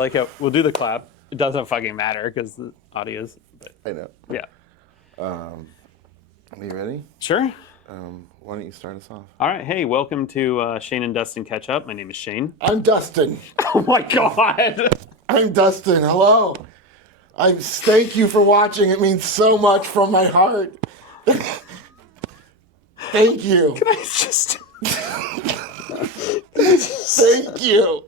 Like, we'll do the clap. It doesn't fucking matter because the audio's. But I know. yeah. Are you ready? Sure. Why don't you start us off? All right. Hey, welcome to Shane and Dustin Ketchup. My name is Shane. I'm Dustin. Oh my God. I'm Dustin. Hello. Thank you for watching. It means so much from my heart. Thank you. Can I just? Thank you.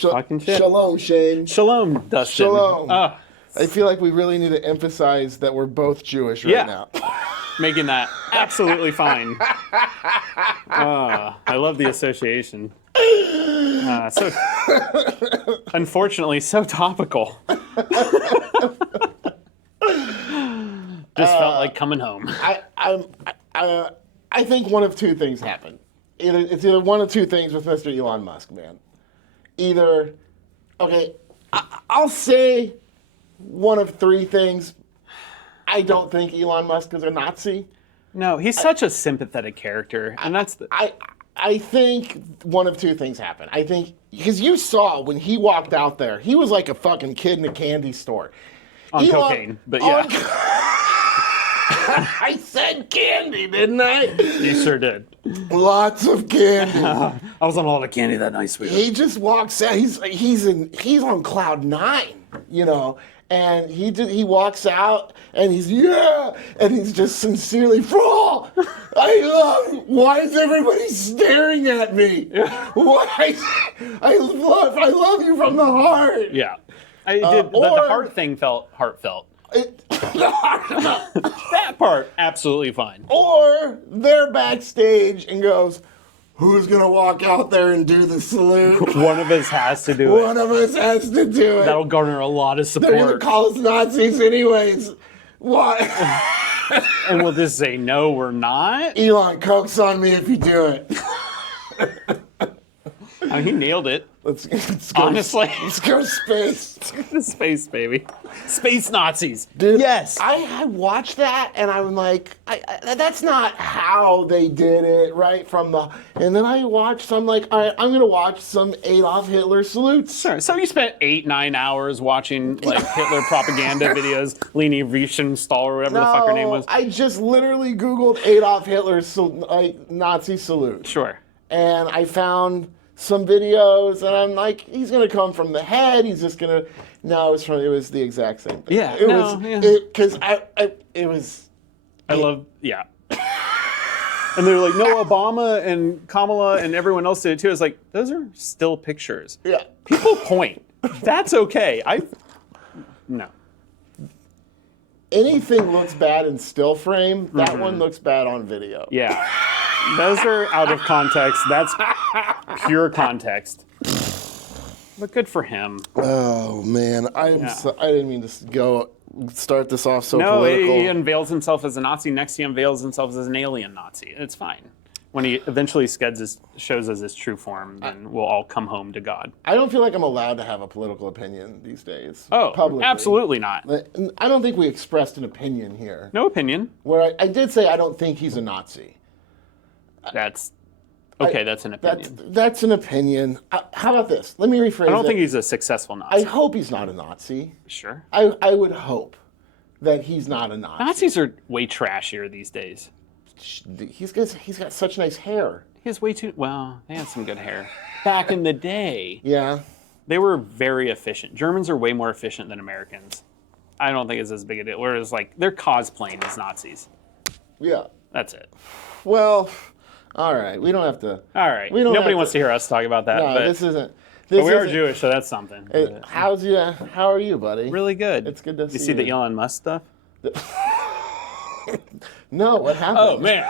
Talking shit. Shalom, Shane. Shalom, Dustin. Shalom. Oh, I feel like we really need to emphasize that we're both Jewish right now. making that absolutely fine. I love the association. So, unfortunately, so topical. Just felt like coming home. I think one of two things happened. It's either one of two things with Mr. Elon Musk, man. Either, okay, I'll say one of three things. I don't think Elon Musk is a Nazi. No, he's such a sympathetic character, and that's the. I think one of two things happened. I think, because you saw when he walked out there, he was like a fucking kid in a candy store. On cocaine, but yeah. I said candy, didn't I? You sure did. Lots of candy. I was on all the candy that night, sweetheart. He just walks out. He's on cloud 9, you know. And he walks out and he's and he's just sincerely, Paul, why is everybody staring at me? Why? I love you from the heart. Yeah, I did. But the heart thing felt heartfelt. That part, absolutely fine. Or they're backstage and goes, who's going to walk out there and do the salute? One of us has to do it. One of us has to do it. That'll garner a lot of support. They're going to call us Nazis anyways. Why? And we'll just say, no, we're not. Elon, coax on me if you do it. I mean, he nailed it. Let's go. Honestly. Let's go space. Space, baby. Space Nazis. Dude, yes. I watched that and I'm like, that's not how they did it, right? And then I watched, I'm like, all right, I'm going to watch some Adolf Hitler salutes. Sure. So you spent 8-9 hours watching like Hitler propaganda videos, Leni Riefenstahl or whatever the fuck her name was. I just literally Googled Adolf Hitler Nazi salute. Sure. And I found some videos, and I'm like, he's gonna come from the head. He's just gonna. No, it was the exact same thing. Yeah, it was. I love, yeah. And they're like, no, Obama and Kamala and everyone else did it too. It's like, those are still pictures. Yeah. People point. That's okay. No. Anything looks bad in still frame. That one looks bad on video. Yeah. Those are out of context. That's pure context. But good for him. Oh man, I didn't mean to start this off so no, political. he unveils himself as a Nazi. Next, he unveils himself as an alien Nazi. It's fine. When he eventually shows us his true form, then we'll all come home to God. I don't feel like I'm allowed to have a political opinion these days. Oh, publicly. Absolutely not. I don't think we expressed an opinion here. No opinion. Where I did say I don't think he's a Nazi. That's okay. That's an opinion. That's an opinion. How about this? Let me rephrase it. I don't think he's a successul Nazi. I hope he's not a Nazi. Sure. I would hope that he's not a Nazi. Nazis are way trashier these days. He's got such nice hair. He has way too. Well, they had some good hair back in the day. Yeah. They were very efficient. Germans are way more efficient than Americans. I don't think it's as big a deal. Whereas, like, they're cosplaying as Nazis. Yeah. That's it. Well, all right. We don't have to. All right. Nobody wants to hear us talk about that. No, but, this isn't. But we are Jewish, so that's something. How are you, buddy? Really good. It's good to see you. You see the Elon Musk stuff? No, what happened? Oh, man.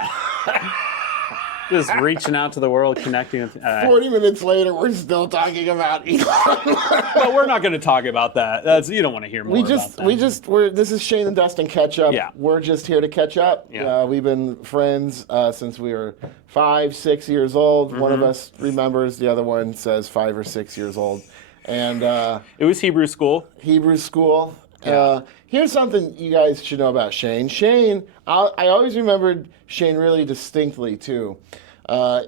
Just reaching out to the world, connecting with... 40 minutes later, we're still talking about Elon. Well, we're not going to talk about that. You don't want to hear more about that. This is Shane and Dustin Ketchup. Yeah. We're just here to catch up. Yeah. We've been friends since we were 5, 6 years old. One of us remembers, the other one says 5 or 6 years old. And it was Hebrew school. Hebrew school. Yeah. Here's something you guys should know about Shane. Shane, I always remembered Shane really distinctly, too.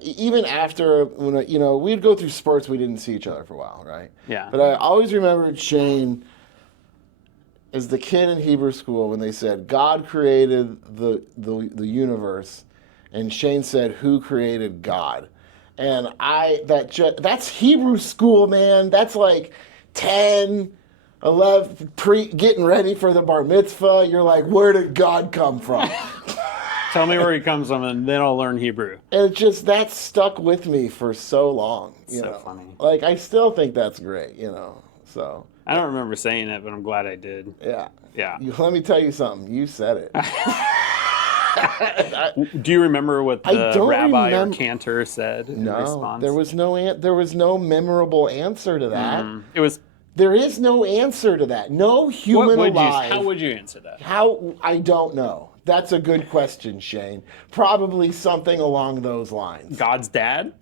even after, when we'd go through sports, we didn't see each other for a while, right? Yeah. But I always remembered Shane as the kid in Hebrew school when they said God created the universe, and Shane said, "Who created God?" And that's Hebrew school, man. That's like 10, 11, getting ready for the bar mitzvah. You're like, where did God come from? Tell me where he comes from, and then I'll learn Hebrew. And that stuck with me for so long. You know? Funny. Like, I still think that's great, so. I don't remember saying it, but I'm glad I did. Yeah. Yeah. Let me tell you something. You said it. Do you remember what the rabbi or cantor said in response? There was no memorable answer to that. There is no answer to that. No human alive. How would you answer that? I don't know. That's a good question, Shane. Probably something along those lines. God's dad?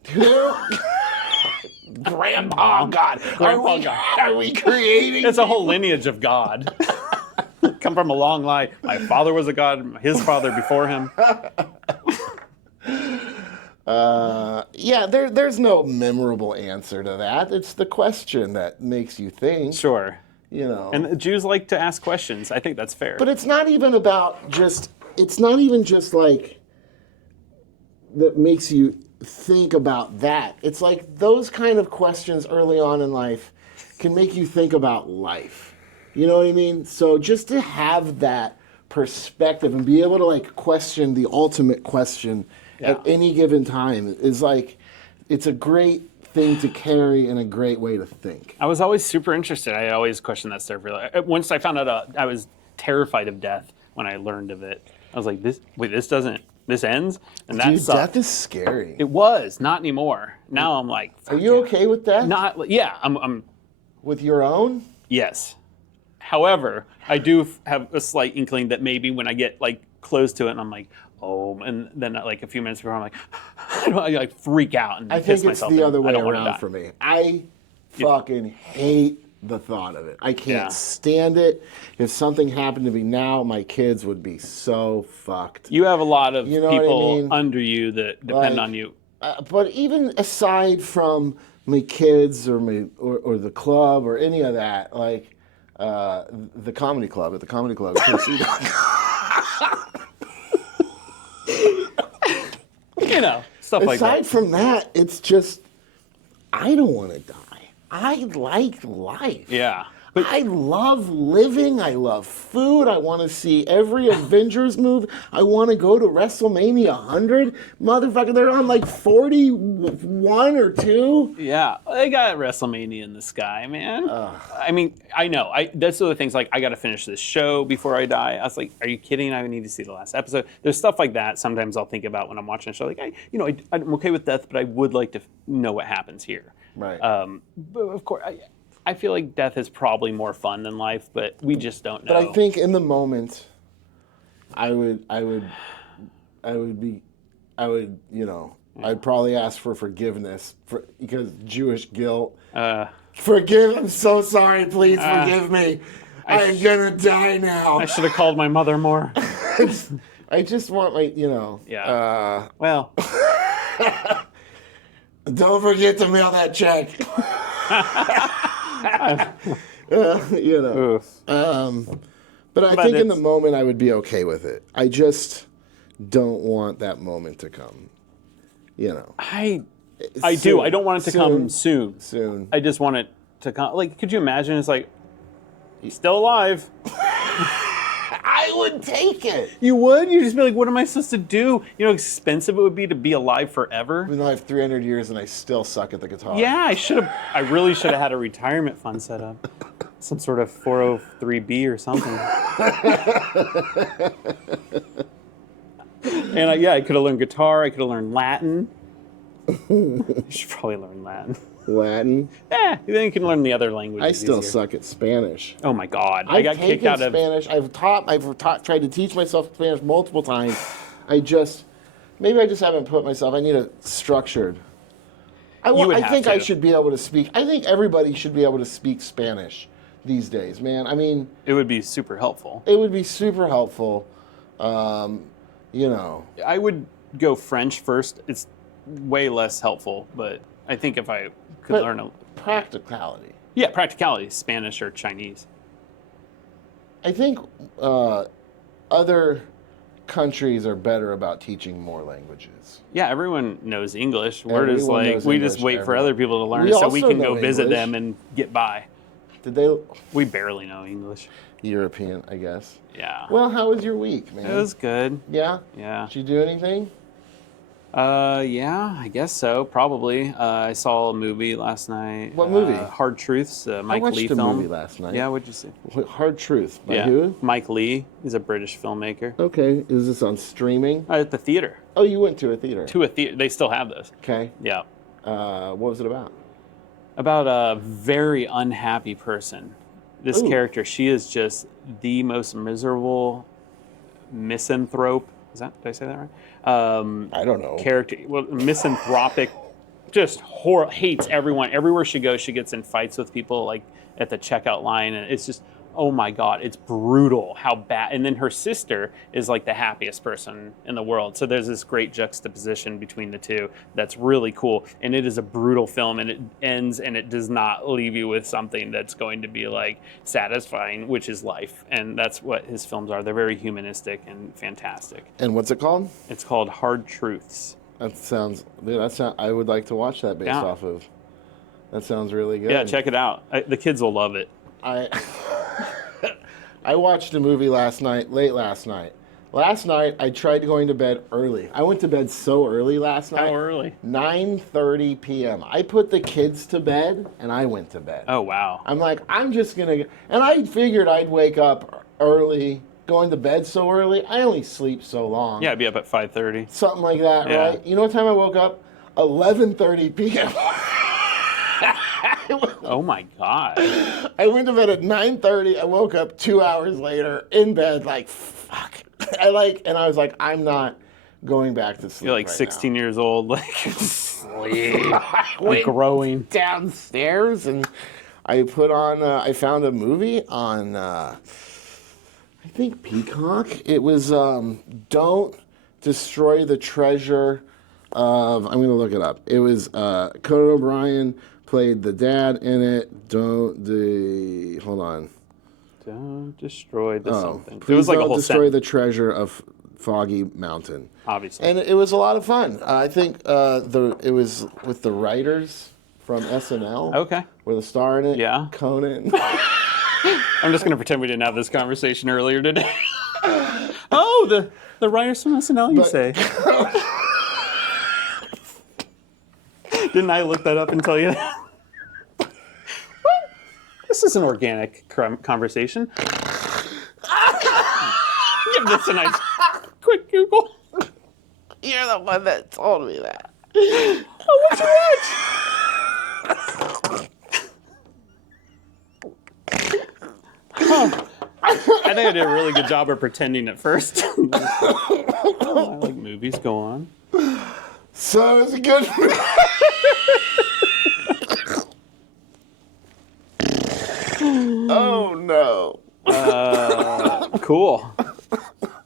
Grandpa God. God. Are we creating? It's a whole lineage of God. Come from a long line. My father was a god. His father before him. There's no memorable answer to that. It's the question that makes you think. Sure. And Jews like to ask questions. I think that's fair. But it's not even just like that makes you think about that. It's like those kind of questions early on in life can make you think about life. You know what I mean? So just to have that perspective and be able to like question the ultimate question at any given time is like, it's a great thing to carry and a great way to think. I was always super interested. I always questioned that stuff. Once I found out, I was terrified of death when I learned of it. I was like, this ends? And that sucked. Death is scary. It was, not anymore. Now I'm like, are you okay with that? I'm with your own? Yes. However, I do have a slight inkling that maybe when I get like close to it and I'm like, oh, and then like a few minutes before I'm like, I like freak out and I piss think it's myself. the other way around for me. I fucking hate the thought of it. I can't stand it. If something happened to me now, my kids would be so fucked. You have a lot of people what I mean? under you that depend on you. But even aside from my kids or the club or any of that, like the comedy club at the comedy club. Stuff like that. Aside from that, it's just I don't want to die. I like life. Yeah. I love living. I love food. I want to see every Avengers movie. I want to go to WrestleMania 100. Motherfucker, they're on like 41 or 2. Yeah, they got WrestleMania in the sky, man. I mean, I know. That's the things like I got to finish this show before I die. I was like, are you kidding? I need to see the last episode. There's stuff like that. Sometimes I'll think about when I'm watching a show. Like, I'm okay with death, but I would like to know what happens here. Right. But of course, I feel like death is probably more fun than life, but we just don't know. But I think in the moment, I'd probably ask for forgiveness because Jewish guilt. I'm so sorry. Please forgive me. I'm gonna die now. I should have called my mother more. I just want my, Yeah. Well. Don't forget to mail that check. But I think in the moment I would be okay with it. I just don't want that moment to come. I do. I don't want it to come soon. Soon. I just want it to come. Like, could you imagine? It's like, he's still alive. I would take it. You would? You'd just be like, what am I supposed to do? You know how expensive it would be to be alive forever? Even though I have 300 years and I still suck at the guitar. Yeah, I really should have had a retirement fund set up. Some sort of 403B or something. And I could have learned guitar. I could have learned Latin. You should probably learn Latin. Latin? Then you can learn the other languages. I still easier. suck at Spanish. Oh my God! I got kicked out of Spanish. I've tried to teach myself Spanish multiple times. Maybe I just haven't put myself. I need a structured. I think I should be able to speak. I think everybody should be able to speak Spanish these days, man. I mean, it would be super helpful. It would be super helpful. I would go French first. It's way less helpful. But I think if I could learn a practicality. Yeah, practicality, Spanish or Chinese. I think other countries are better about teaching more languages. Yeah, everyone knows English. We're just Everyone like, knows we English, just wait for everyone. other people to learn We it so we also can know go visit English. them and get by. Did they? We barely know English. European, I guess. Yeah. Well, how was your week, man? It was good. Yeah? Yeah. Did you do anything? Yeah, I guess so. Probably. I saw a movie last night. What movie? Hard Truths, Mike I watched Lee a film. movie last night. Yeah, what'd you see? Hard Truth. By Yeah. who? Mike Lee. He's a British filmmaker. Okay. Is this on streaming? At the theater. Oh, you went to a theater. They still have those. Okay. Yeah. What was it about? About a very unhappy person. This Ooh. character, she is just the most miserable misanthrope. Did I say that right? I don't know. Character, well, misanthropic, just hates everyone. Everywhere she goes, she gets in fights with people, like at the checkout line, and it's just, oh my God, it's brutal how bad. And then her sister is like the happiest person in the world. So there's this great juxtaposition between the two that's really cool. And it is a brutal film, and it ends and it does not leave you with something that's going to be like satisfying, which is life. And that's what his films are. They're very humanistic and fantastic. And what's it called? It's called Hard Truths. That sounds. Dude, I would like to watch that based off of. That sounds really good. Yeah, check it out. The kids will love it. I watched a movie late last night. Last night, I tried going to bed early. I went to bed so early last night. How early? 9:30 p.m. I put the kids to bed, and I went to bed. Oh, wow. I'm like, I'm just going to... And I figured I'd wake up early, going to bed so early. I only sleep so long. Yeah, I'd be up at 5:30. Something like that, Yeah. right? You know what time I woke up? 11:30 p.m. Oh, my God. I went to bed at 9:30. I woke up 2 hours later in bed, like, fuck. And I was like, I'm not going back to sleep. You're like right 16 years old, like sleep. like growing. Downstairs, and I put on. I found a movie on. I think Peacock. It was "Don't Destroy the Treasure of." I'm going to look it up. It was Conan O'Brien played the dad in it. Hold on. Don't destroy the something. Please It was like a don't whole destroy sentence, the treasure of Foggy Mountain. obviously. And it was a lot of fun. I think it was with the writers from SNL. Okay. Were the star in it? Yeah. Conan. I'm just going to pretend we didn't have this conversation earlier today. Oh, the writers from SNL, you say. Didn't I look that up and tell you that? This is an organic conversation. Give this a nice quick Google. You're the one that told me that. Oh, what'd you watch? I think I did a really good job of pretending at first. Oh, I like movies. Go on. So it's a good movie. Oh, no. Cool.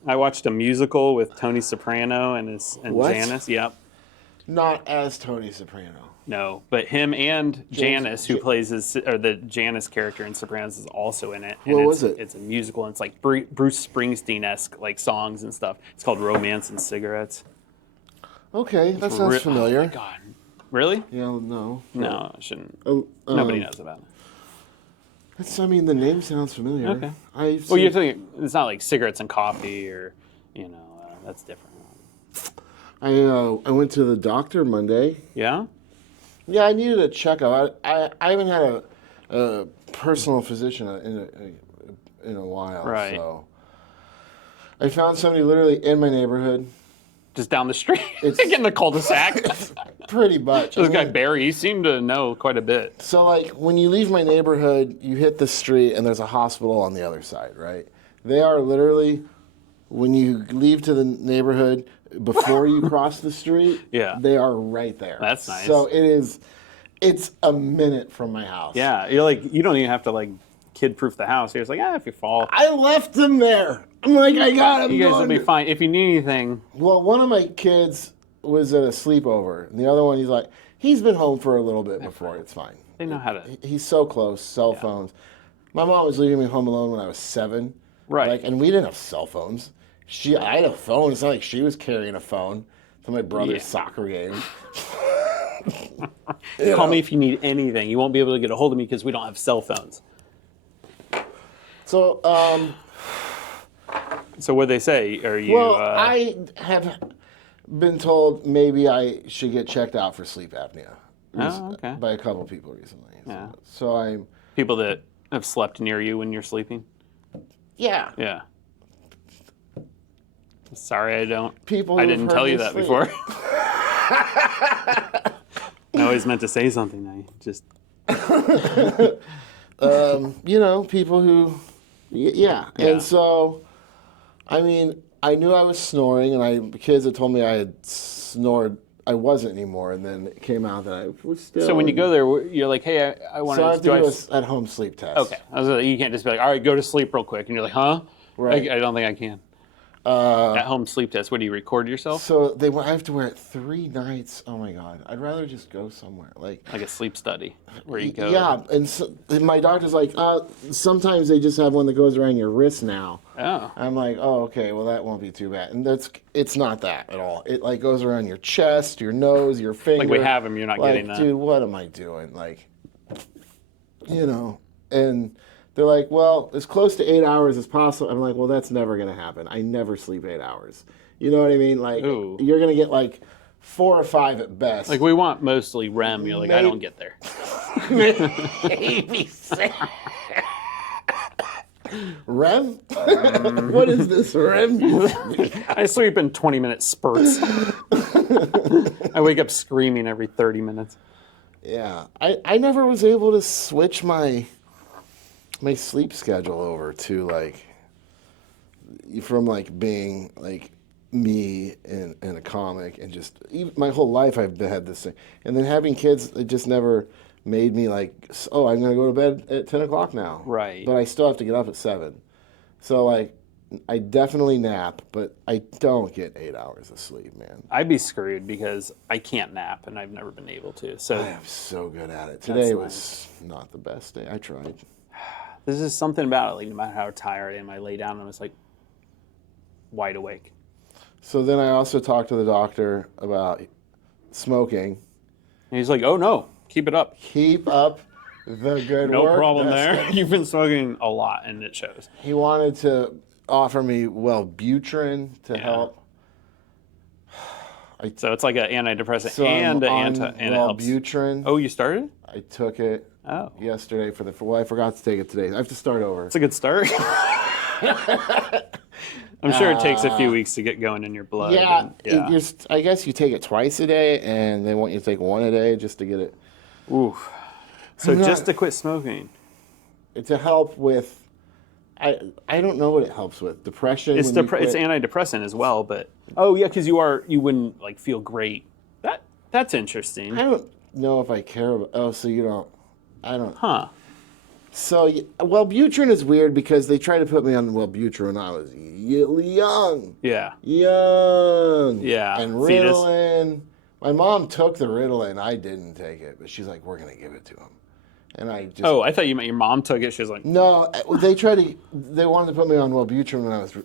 I watched a musical with Tony Soprano and What? Janice. Yep. Not as Tony Soprano. No, but him and James- Janice, who plays the Janice character in Sopranos, is also in it. And What it's, was it? It's a musical. And it's like Bruce Springsteen-esque like songs and stuff. It's called Romance and Cigarettes. Okay, that sounds familiar. Oh my God. Really? Yeah, no. No, I shouldn't. Um, Nobody knows about it. the name sounds familiar. Okay. I've Well, seen- you're thinking it's not like cigarettes and coffee or, that's different. I went to the doctor Monday. Yeah? Yeah, I needed a checkup. I haven't had a personal physician in a while. Right. So I found somebody literally in my neighborhood. Just down the street, It's- in the cul-de-sac. Pretty much. This guy Barry, he seemed to know quite a bit. So, like, when you leave my neighborhood, you hit the street and there's a hospital on the other side, right? They are literally, when you leave to the neighborhood, before you cross the street, Yeah. they are right there. That's nice. So it's a minute from my house. Yeah, you're like, you don't even have to like kid-proof the house. You're just like, if you fall, I left them there. I'm like, I got him. you guys will be fine. If you need anything, Well, one of my kids was at a sleepover, and the other one he's been home for a little bit before. It's fine. They know how to. He's so close. Cell phones. My mom was leaving me home alone when I was 7. Right. And we didn't have cell phones. I had a phone. It's not like she was carrying a phone to my brother's soccer game. Call me if you need anything. You won't be able to get a hold of me because we don't have cell phones. So, So what they say? Are you? well, I have been told maybe I should get checked out for sleep apnea. Okay. By a couple people recently. Yeah. So I'm. People that have slept near you when you're sleeping. Yeah. Yeah. Sorry, I don't. People. I didn't tell you that before. I always meant to say something. I just. People who. Yeah. And so, I mean, I knew I was snoring, and the kids had told me I had snored. I wasn't anymore, and then it came out that I was still. So when you go there, you're like, "Hey, I want So I to have to do an at-home sleep test. Okay, you can't just be like, "All right, go to sleep real quick," and you're like, "Huh?" Right. I don't think I can. At-home sleep test. What do you record yourself? So I have to wear it 3 nights. Oh my God! I'd rather just go somewhere like a sleep study where you go. Yeah, and my doctor's like, sometimes they just have one that goes around your wrist now. Oh. I'm like, oh, okay, well that won't be too bad. And it's not that at all. It like goes around your chest, your nose, your finger. Like we have them, you're not getting that. Dude, what am I doing? Like, and they're like, well, as close to 8 hours as possible. I'm like, well, that's never going to happen. I never sleep 8 hours. You know what I mean? Like, You're going to get like 4 or 5 at best. Like we want mostly REM. You're like, I don't get there. Maybe. REM? What is this REM? I sleep in 20-minute spurts. I wake up screaming every 30 minutes. Yeah. I never was able to switch my sleep schedule over to from being me and a comic and just my whole life I've had this thing, and then having kids, it just never made me I'm gonna go to bed at 10 o'clock now, right? But I still have to get up at 7, so I definitely nap, but I don't get 8 hours of sleep, man. I'd be screwed because I can't nap and I've never been able to. So I am so good at it. Today was not the best day. I tried. There's just something about it, no matter how tired I am, I lay down and I'm wide awake. So then I also talked to the doctor about smoking. And he's like, oh no, keep it up. Keep up the good work. No problem there. You've been smoking a lot and it shows. He wanted to offer me Wellbutrin to help. So it's like an antidepressant and it helps. Wellbutrin. Oh, you started? I took it yesterday I forgot to take it today. I have to start over. It's a good start. I'm sure it takes a few weeks to get going in your blood. Yeah. I guess you take it twice a day, and they want you to take 1 a day just to get it. Oof. So just to quit smoking. To help with, I don't know what it helps with. Depression. It's antidepressant as well, but because you wouldn't feel great. That's interesting. I don't know if I care about. So you don't. I don't. Huh. So, Wellbutrin is weird because they tried to put me on Wellbutrin when I was young. Yeah. Young. Yeah. And Ritalin. My mom took the Ritalin. I didn't take it, but she's like, we're going to give it to him. And I just... Oh, I thought you meant your mom took it. She was like... No, they wanted to put me on Wellbutrin when I was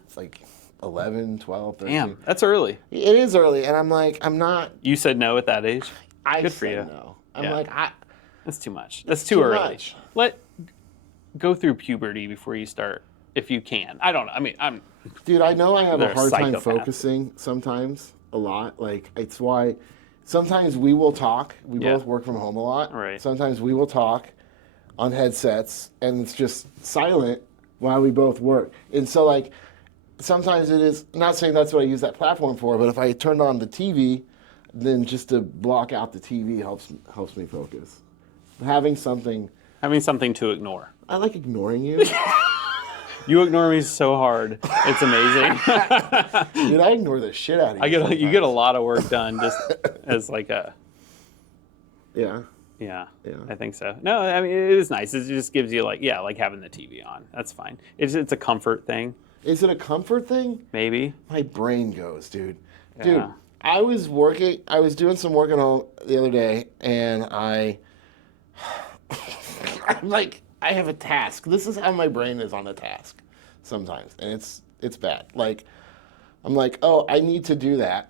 11, 12, 13. Damn, that's early. It is early, and I'm like, I'm not... You said no at that age? Good for you. No. I'm That's too much. That's too early. Go through puberty before you start, if you can. I don't know. I mean, Dude, I know I have a hard time psychopath. focusing sometimes, a lot. It's why sometimes we will talk. We both work from home a lot. Right. Sometimes we will talk on headsets, and it's just silent while we both work. And so, sometimes it is, not saying that's what I use that platform for, but if I turn on the TV, then just to block out the TV helps me focus. Having something to ignore. I like ignoring you. You ignore me so hard. It's amazing. Dude, I ignore the shit out of you. You get a lot of work done just as a... Yeah. Yeah, I think so. No, I mean, it is nice. It just gives you having the TV on. That's fine. It's a comfort thing. Is it a comfort thing? Maybe. My brain goes, dude. Yeah. Dude, I was doing some work at home the other day, and I'm like, I have a task. This is how my brain is on a task sometimes, and it's bad. Like, I'm like, oh, I need to do that.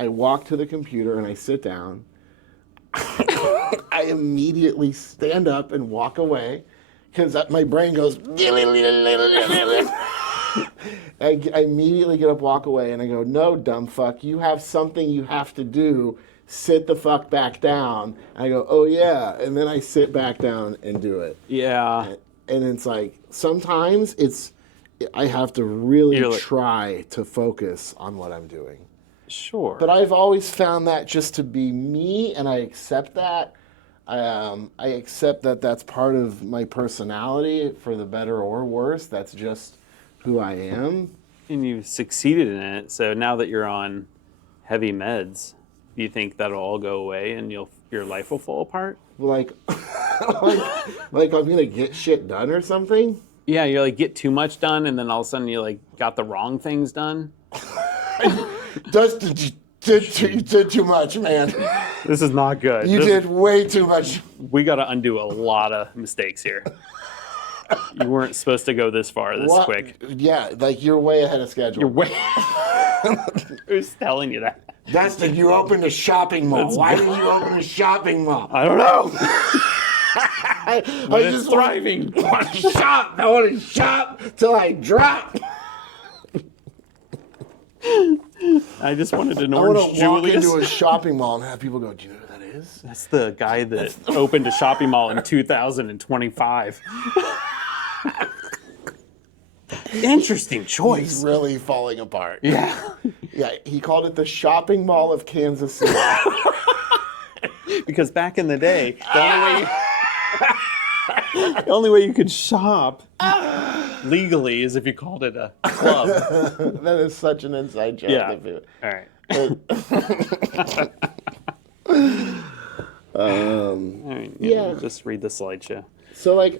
I walk to the computer and I sit down. I immediately stand up and walk away because my brain goes. I immediately get up, walk away, and I go, no, dumb fuck, you have something you have to do. Sit the fuck back down. And I go, oh yeah, and then I sit back down and do it. Yeah. And it's like, sometimes I have to really try to focus on what I'm doing. Sure. But I've always found that just to be me, and I accept that. I accept that that's part of my personality, for the better or worse. That's just who I am. And you've succeeded in it. So now that you're on heavy meds, do you think that'll all go away and your life will fall apart? Like, like I'm gonna get shit done or something? Yeah, you like get too much done, and then all of a sudden you like got the wrong things done. Dustin, you did too much, man. This is not good. You did way too much. We got to undo a lot of mistakes here. You weren't supposed to go this far, this quick. Yeah, like you're way ahead of schedule. You're way. Who's telling you that? Dustin, you opened a shopping mall. Why did you open a shopping mall? I don't know. I just thriving. Want to shop. I want to shop till I drop. I just wanted an I orange want to walk Julius. into a shopping mall and have people go, do you know who that is? That's the guy that opened a shopping mall in 2025. Interesting choice. He's really falling apart. Yeah. Yeah, he called it the shopping mall of Kansas City. Because back in the day, the only way you could shop legally is if you called it a club. That is such an inside joke. Yeah. All right. Yeah. Just read the slideshow. So I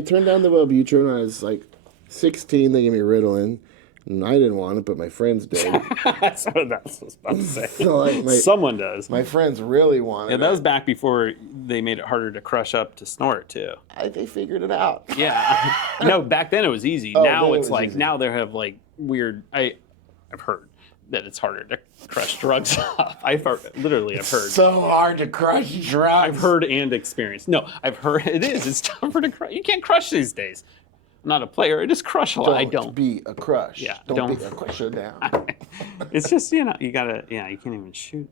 turned down the Wellbutrin when I was like 16. They gave me Ritalin, and I didn't want it, but my friends did. That's what I was about to say. So like someone does. My friends really wanted it. Yeah, that was back before they made it harder to crush up to snort too. They figured it out. Yeah. No, back then it was easy. Oh, now it's was like easy. now they have like weird. I've heard that it's harder to crush drugs up. I've heard. So hard to crush drugs. I've heard and experienced. No, I've heard it is. It's tougher to crush. You can't crush these days. I'm not a player. I just crush a lot. I don't. Be a crush. Yeah. Don't be a crusher down. It's just, you gotta, you can't even shoot.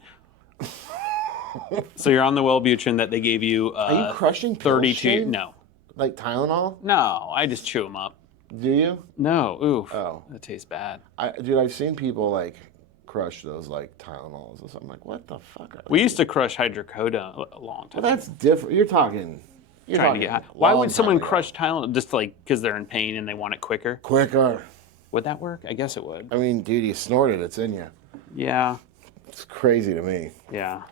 So you're on the Wellbutrin that they gave you. Are you crushing pills, 32? Shane? No. Like Tylenol? No, I just chew them up. Do you? No, oof. Oh. That tastes bad. Dude, I've seen people like crush those like Tylenols or something. I'm like, what the fuck? We used to crush hydrocodone a long time. Well, that's different. You're talking. Trying to get high. Why would someone crush Tylenol? Just like because they're in pain and they want it quicker? Quicker. Would that work? I guess it would. I mean, dude, you snort it. It's in you. Yeah. It's crazy to me. Yeah.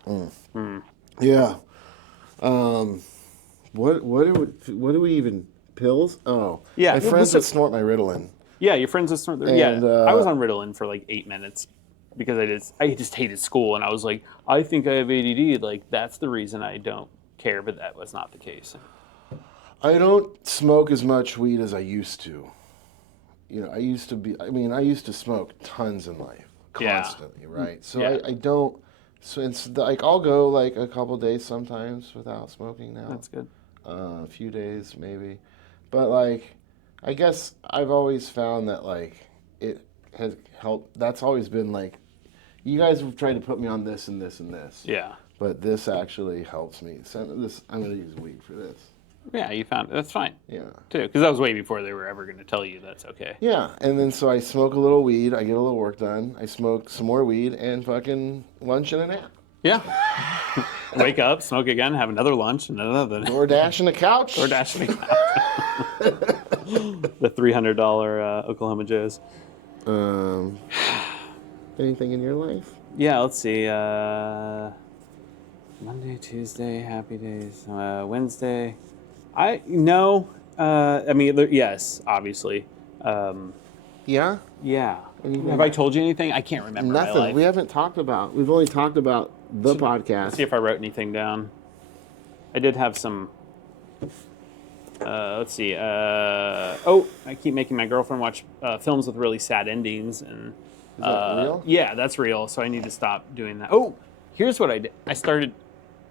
Yeah. What do we even pills? Oh. Yeah. My friends that snort my Ritalin. Yeah, your friends that snort. Yeah. I was on Ritalin for like 8 minutes because I just hated school and I was like, I think I have ADD. Like that's the reason I don't care, but that was not the case. I don't smoke as much weed as I used to. I used to smoke tons in life, constantly, right? So Yeah. I don't, so it's like, I'll go like a couple days sometimes without smoking now. That's good. A few days maybe. But like, I guess I've always found that like, it has helped. That's always been like, you guys have tried to put me on this and this and this. Yeah. But this actually helps me. So I'm going to use weed for this. Yeah, you found it. That's fine. Yeah. Too, because that was way before they were ever going to tell you that's okay. Yeah, and then so I smoke a little weed, I get a little work done, I smoke some more weed, and fucking lunch and a nap. Yeah. Wake up, smoke again, have another lunch, and another. DoorDash on the couch. DoorDash on the couch. The $300 Oklahoma Joe's. Anything in your life? Yeah, let's see. Monday, Tuesday, happy days. Wednesday. Yes, obviously. Yeah? Yeah. Have I told you anything? I can't remember. Nothing. My life. We haven't talked about. We've only talked about the podcast. Let's see if I wrote anything down. I did have some. Let's see. I keep making my girlfriend watch films with really sad endings, and Is that real? yeah, that's real. So I need to stop doing that. Oh, here's what I did. I started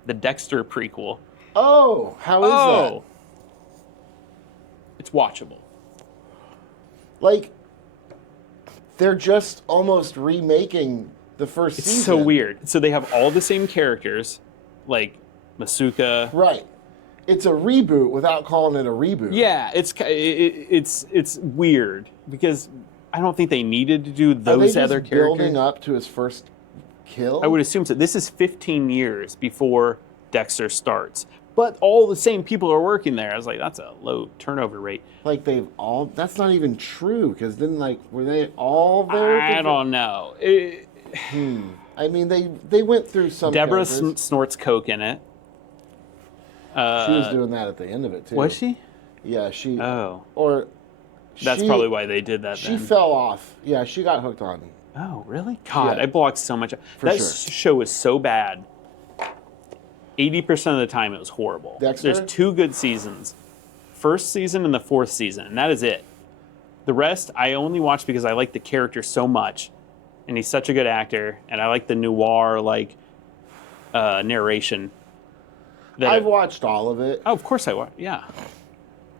the Dexter prequel. Oh, how is that? It's watchable. Like, they're just almost remaking the first season. It's so weird. So they have all the same characters, like Masuka. Right. It's a reboot without calling it a reboot. Yeah, it's weird because I don't think they needed to do those other characters. Building up to his first kill. I would assume so. This is 15 years before Dexter starts, but all the same people are working there. I was like, that's a low turnover rate. Like that's not even true, because then were they all there? I don't know. I mean, they went through some. Deborah snorts coke in it. She was doing that at the end of it too. Was she? Yeah, she. Oh. Or. That's probably why they did that. She fell off. Yeah, she got hooked on. Oh, really? God, Yeah. I blocked so much. For That sure. show was so bad. 80% of the time, it was horrible. Dexter? There's 2 good seasons. First season and the 4th season, and that is it. The rest, I only watch because I like the character so much, and he's such a good actor, and I like the noir, narration. I've watched all of it. Oh, of course I watch. Yeah.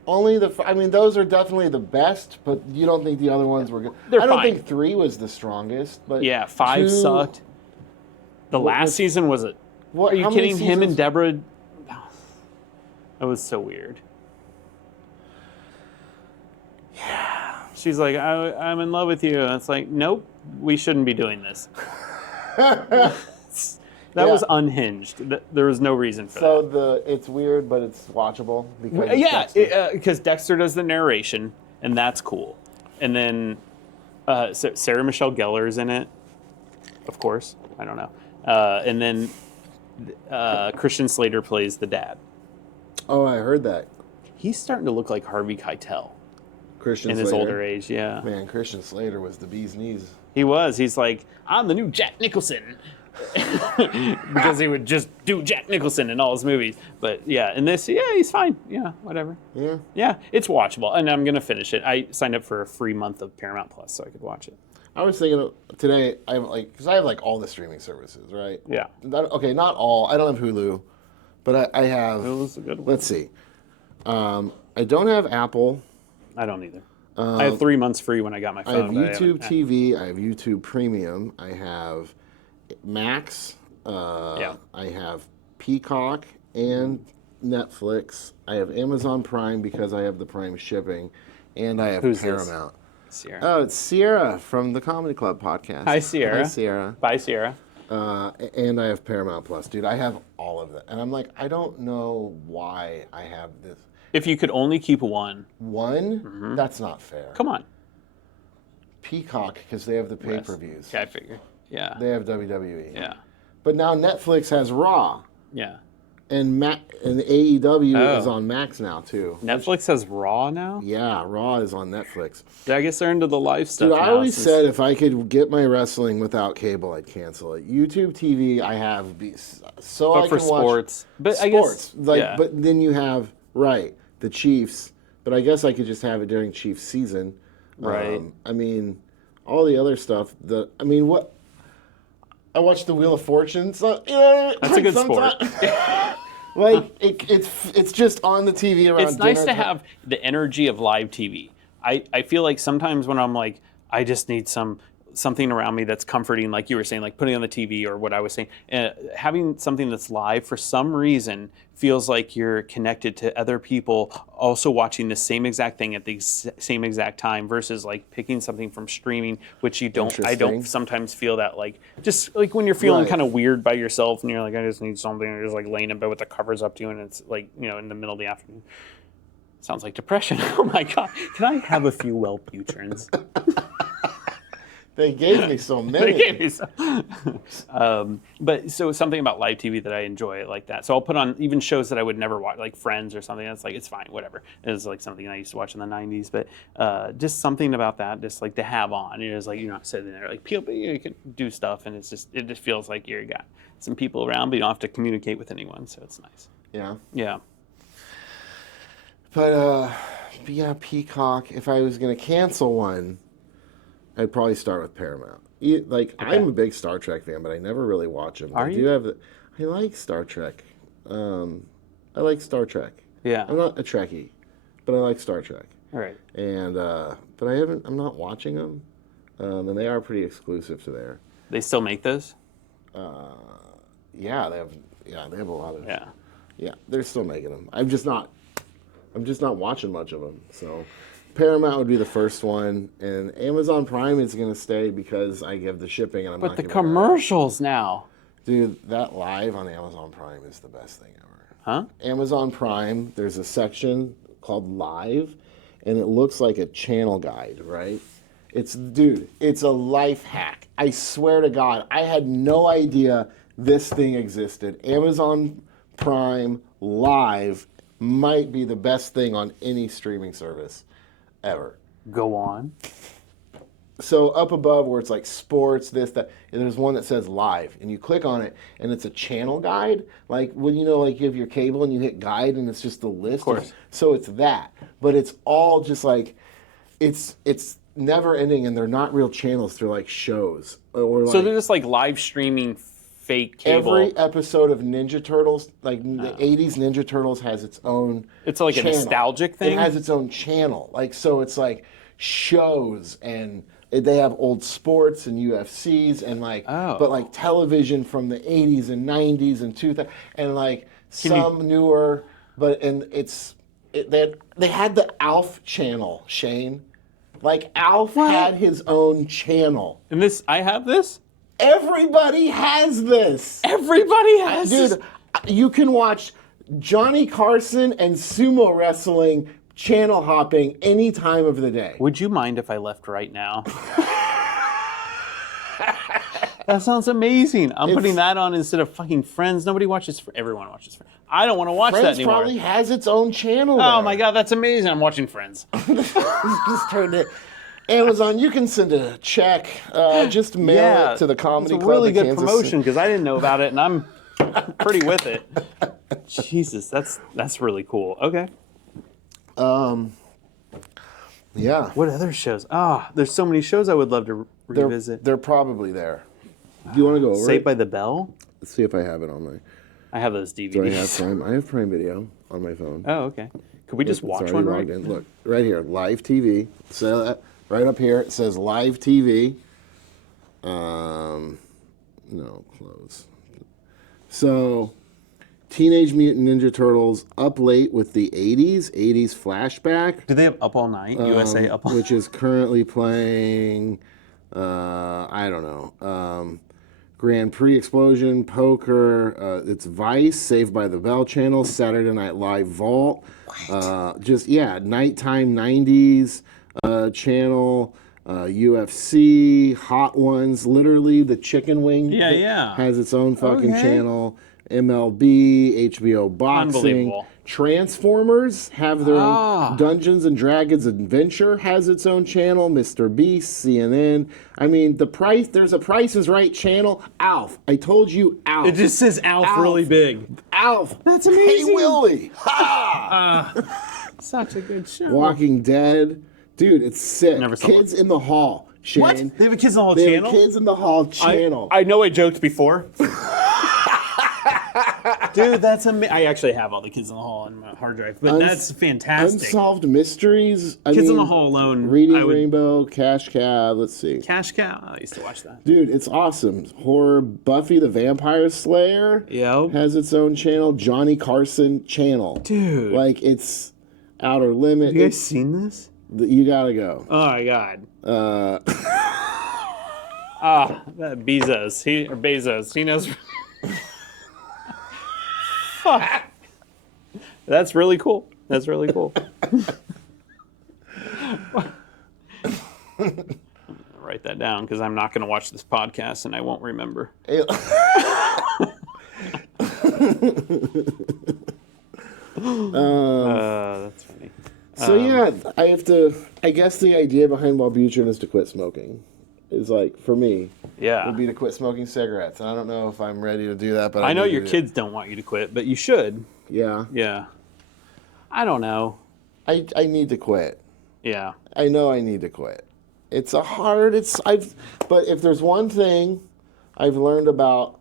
Only those are definitely the best, but you don't think the other ones were good? They're I don't fine. think 3 was the strongest, but Yeah, 5 2 sucked. The last season was a... What? Are you how many kidding? Him and seasons? Deborah... That was so weird. Yeah. She's like, I'm in love with you. And it's like, nope, we shouldn't be doing this. That was unhinged. There was no reason for that. So it's weird, but it's watchable because Because Dexter does the narration, and that's cool. And then Sarah Michelle Gellar is in it, of course. I don't know. And then Christian Slater plays the dad. Oh, I heard that. He's starting to look like Harvey Keitel Christian in Slater. his older age. Yeah, Man, Christian Slater was the bee's knees. he was. He's like, I'm the new Jack Nicholson. Because he would just do Jack Nicholson in all his movies. But yeah, in this, yeah, he's fine. Yeah, whatever. Yeah. Yeah, it's watchable, and I'm gonna finish it. I signed up for a free month of Paramount Plus so I could watch it. I was thinking today, because I have all the streaming services, right? Yeah. Okay, not all. I don't have Hulu, but I have. Hulu's a good one. Let's see. I don't have Apple. I don't either. I have 3 months free when I got my I have phone. but YouTube haven't- TV. I have YouTube Premium. I have Max. Yeah. I have Peacock and Netflix. I have Amazon Prime because I have the Prime shipping, and I have Who's this? Paramount. Sierra. Oh, it's Sierra from the Comedy Club podcast. Hi, Sierra. Hi, Sierra. Bye, Sierra. And I have Paramount Plus, dude. I have all of that, and I'm like, I don't know why I have this If you could only keep one, one. That's not fair. come on. Peacock, because they have the pay-per-views. Yeah, I figure. Yeah. They have WWE. Yeah. But now Netflix has Raw, Yeah. and AEW is on Max now too. Netflix has Raw now? Yeah, Raw is on Netflix. Yeah, I guess they're into the live stuff. Dude, I now, always since- said if I could get my wrestling without cable, I'd cancel it. YouTube TV, I have so But I for can watch sports. But I sports. guess. Yeah. But then you have the Chiefs. But I guess I could just have it during Chiefs season. Right. I mean, all the other stuff. What? I watched the Wheel of Fortune. So, That's a good sport. It's just on the TV around. It's nice to dinner time. have the energy of live TV. I feel like sometimes when I'm like, I just need something around me that's comforting, like you were saying, like putting on the TV or what I was saying. Having something that's live for some reason feels like you're connected to other people also watching the same exact thing at the same exact time versus like picking something from streaming, which you don't. I don't Interesting. sometimes feel that just like when you're feeling Right. kind of weird by yourself and you're like, I just need something. You're just like laying in bed with the covers up to you and it's like, in the middle of the afternoon. Sounds like depression. Oh my God. Can I have a few Wellbutrins? They gave me so many. They gave me some. But so something about live TV that I enjoy like that. So I'll put on even shows that I would never watch, like Friends or something. That's like, it's fine, whatever. It's like something I used to watch in the 90s. But just something about that, just like to have on. It's like you're not sitting there like, you can do stuff, and it just feels like you got some people around, but you don't have to communicate with anyone. So it's nice. Yeah. Yeah. But yeah, Peacock. If I was gonna cancel one, I'd probably start with Paramount. I'm a big Star Trek fan, but I never really watch them. Are you? I like Star Trek. I like Star Trek. Yeah. I'm not a Trekkie, but I like Star Trek. All right. And but I'm not watching them, and they are pretty exclusive to there. They still make those? Yeah, they have a lot of. Yeah, they're still making them. I'm just not watching much of them. So, Paramount would be the first one, and Amazon Prime is going to stay because I give the shipping, and I'm not. But the commercials now. Dude, that live on Amazon Prime is the best thing ever. Huh? Amazon Prime, there's a section called Live, and it looks like a channel guide, right? It's a life hack. I swear to God, I had no idea this thing existed. Amazon Prime Live might be the best thing on any streaming service ever. Go on. So up above where it's like sports, this, that, and there's one that says live, and you click on it, and it's a channel guide. Like when like you have your cable and you hit guide, and it's just the list. Of course. So it's that, but it's all just like, it's never ending, and they're not real channels. They're like shows. Or like, so they're just like live streaming fake cable. Every episode of Ninja Turtles, like the 80s Ninja Turtles, has its own. It's like channel. a nostalgic thing. It has its own channel. Like, so it's like shows, and they have old sports and UFCs and but like television from the 80s and 90s and 2000 and like newer, but they had the Alf channel, Shane. Like Alf had his own channel. And I have this? Everybody has this. Everybody has this. Dude, you can watch Johnny Carson and sumo wrestling channel hopping any time of the day. Would you mind if I left right now? That sounds amazing. I'm putting that on instead of fucking Friends. Nobody watches. Everyone watches Friends. I don't want to watch that anymore. Friends probably has its own channel. Oh my God, that's amazing. I'm watching Friends. Just turned it. Amazon, you can send a check. Just mail it to the Comedy Club. It's a really good promotion because I didn't know about it, and I'm pretty with it. Jesus, that's really cool. Okay. Yeah. What other shows? There's so many shows I would love to revisit. They're probably there. Do you want to go over Saved by the Bell? Let's see if I have it on my. I have those DVDs. Do I have Prime? I have Prime Video on my phone. Oh, okay. Could we just watch one right? Look, right here, live TV. So that right up here, it says live TV. No, close. So, Teenage Mutant Ninja Turtles Up Late with the 80s flashback. Do they have Up All Night? USA Up All Night? Which is currently playing, I don't know, Grand Prix Explosion, Poker, it's Vice, Saved by the Bell Channel, Saturday Night Live Vault. Nighttime 90s channel, UFC, Hot Ones, literally the chicken wing has its own fucking channel. MLB, HBO Boxing, Transformers have their own. Dungeons and Dragons Adventure has its own channel. Mr. Beast, CNN. I mean, there's a Price is Right channel. Alf. I told you, Alf. It just says Alf really big. Alf. That's amazing. Hey, Willie. Ha! Such a good show. Walking Dead. Dude, it's sick. Never saw Kids in the Hall. Shane. What? They have a Kids in the Hall They channel? have a Kids in the Hall channel. I know I joked before. Dude, that's amazing. I actually have all the Kids in the Hall on my hard drive, but that's fantastic. Unsolved Mysteries. Kids in the Hall alone. Reading Rainbow, Cash Cab. Let's see. Cash Cow. I used to watch that. Dude, it's awesome. Horror Buffy the Vampire Slayer has its own channel. Johnny Carson channel. Dude. Like, it's Outer Limit. Have you guys seen this? You gotta go. Oh my God. Bezos. He knows. Fuck. That's really cool. That's really cool. Write write that down because I'm not going to watch this podcast and I won't remember. That's funny. So I guess the idea behind Wellbutrin is to quit smoking. Is like, for me, would be to quit smoking cigarettes. And I don't know if I'm ready to do that, but I know your kids don't want you to quit, but you should. Yeah. Yeah. I don't know. I need to quit. Yeah. I know I need to quit. But if there's one thing I've learned about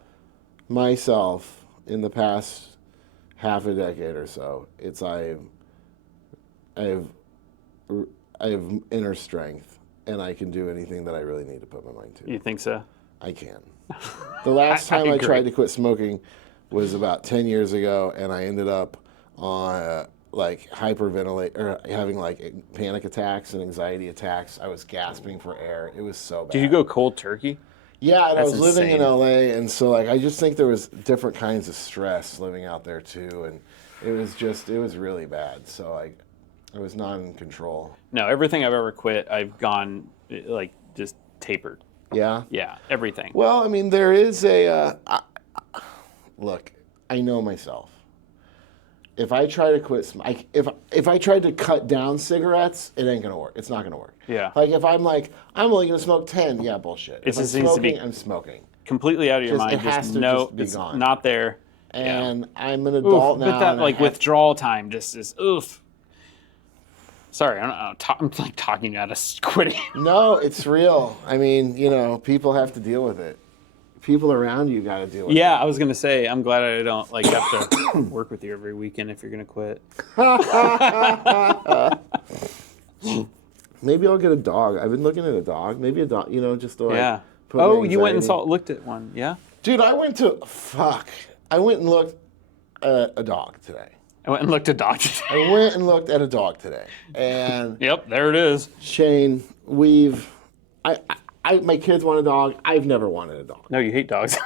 myself in the past half a decade or so, it's I have inner strength, and I can do anything that I really need to put my mind to. You think so? I can. The last time I tried to quit smoking was about 10 years ago, and I ended up on hyperventilate or having like panic attacks and anxiety attacks. I was gasping for air. It was so bad. Did you go cold turkey? Yeah, and I was living in LA, and so I just think there was different kinds of stress living out there too, and it was really bad. So I was not in control. No, everything I've ever quit, I've gone just tapered. Yeah? Yeah, everything. Well, I mean, there is look, I know myself. If I try to quit, if I tried to cut down cigarettes, it ain't gonna work. It's not gonna work. Yeah. Like if I'm only gonna smoke 10, yeah, bullshit. If I'm smoking, I'm smoking. Completely out of your mind. It has to be it's gone. Not there. And I'm an adult now. But that withdrawal time just is oof. Sorry, I'm talking out of quitting. No, it's real. I mean, people have to deal with it. People around you got to deal with it. Yeah, I was gonna say, I'm glad I don't have to work with you every weekend if you're gonna quit. Maybe I'll get a dog. I've been looking at a dog. Maybe a dog. Just to put Oh, you went and looked at one, yeah? Dude, I went and looked at a dog today. I went and looked at a dog today. I went and looked at a dog today, and yep, there it is. Shane, my kids want a dog. I've never wanted a dog. No, you hate dogs.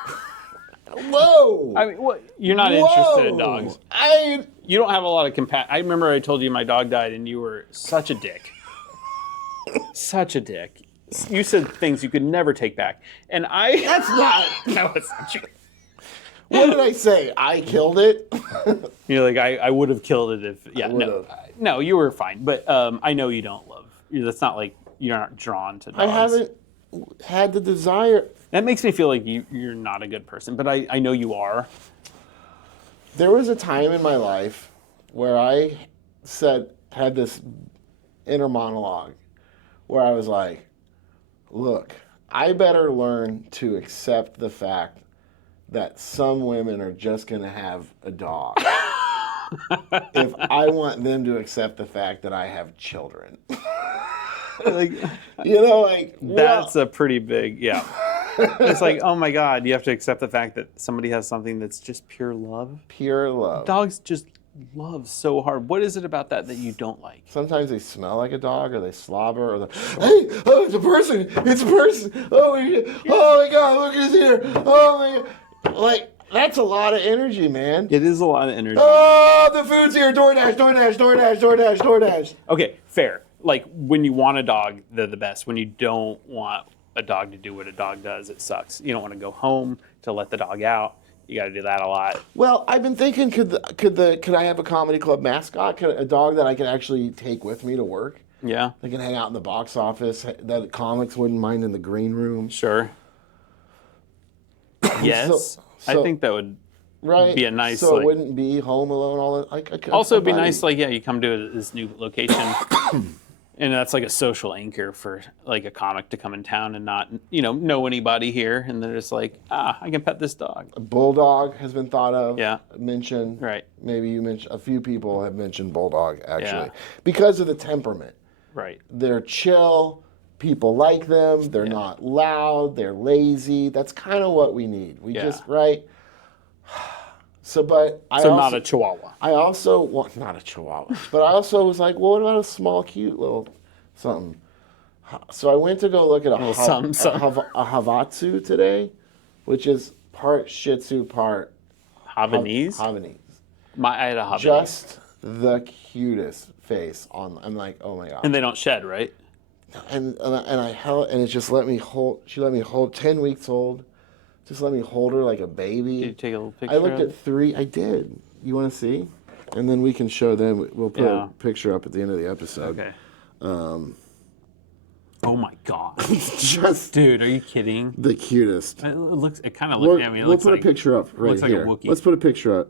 Whoa! I mean, what? You're not interested in dogs. You don't have a lot of compassion. I remember I told you my dog died, and you were such a dick. Such a dick. You said things you could never take back, and I. That's not. No, it's not true. What did I say? I killed it? You're like, I would have killed it if... Yeah, no, you were fine. But I know you don't love... That's not like you're not drawn to dogs. I haven't had the desire. That makes me feel like you're not a good person, but I know you are. There was a time in my life where I had this inner monologue where I was like, look, I better learn to accept the fact that some women are just going to have a dog if I want them to accept the fact that I have children. That's a pretty big, yeah. It's like, oh my God, you have to accept the fact that somebody has something that's just pure love. Pure love. Dogs just love so hard. What is it about that you don't like? Sometimes they smell like a dog, or they slobber, or it's a person. It's a person. Oh my God, look who's here. Oh my God. That's a lot of energy, man. It is a lot of energy. Oh, the food's here. DoorDash. Okay, fair. Like, when you want a dog, they're the best. When you don't want a dog to do what a dog does, it sucks. You don't want to go home to let the dog out. You got to do that a lot. Well, I've been thinking, could I have a comedy club mascot? A dog that I could actually take with me to work? Yeah. They can hang out in the box office. That comics wouldn't mind in the green room. Sure. Yes. I think that would be a nice... So it wouldn't be Home Alone all that. Also, it'd be nice, you come to this new location, and that's like a social anchor for like a comic to come in town and not, know anybody here, and they're just like, I can pet this dog. A bulldog has been thought of. Yeah. Mentioned. Right. Maybe you mentioned, a few people have mentioned bulldog, actually. Yeah. Because of the temperament. Right. They're chill. People like them. They're not loud. They're lazy. That's kind of what we need. Right? So not a Chihuahua. Not a Chihuahua. But I also was like, well, what about a small, cute little something? So I went to go look at a Havasu today, which is part Shih Tzu, part Havanese. I had a Havanese. Just the cutest face on. I'm like, oh my God. And they don't shed, right? and I held, and it just let me hold. She let me hold 10 weeks old. Just let me hold her like a baby. Did you take a little picture? I looked at 3. I did. You want to see? And then we can show them. We'll put a picture up at the end of the episode. Okay. Oh my God. Just dude, are you kidding? the cutest. It kind of looks. I mean, it we'll looks put like a picture up right looks here. like a Wookiee. Let's put a picture up.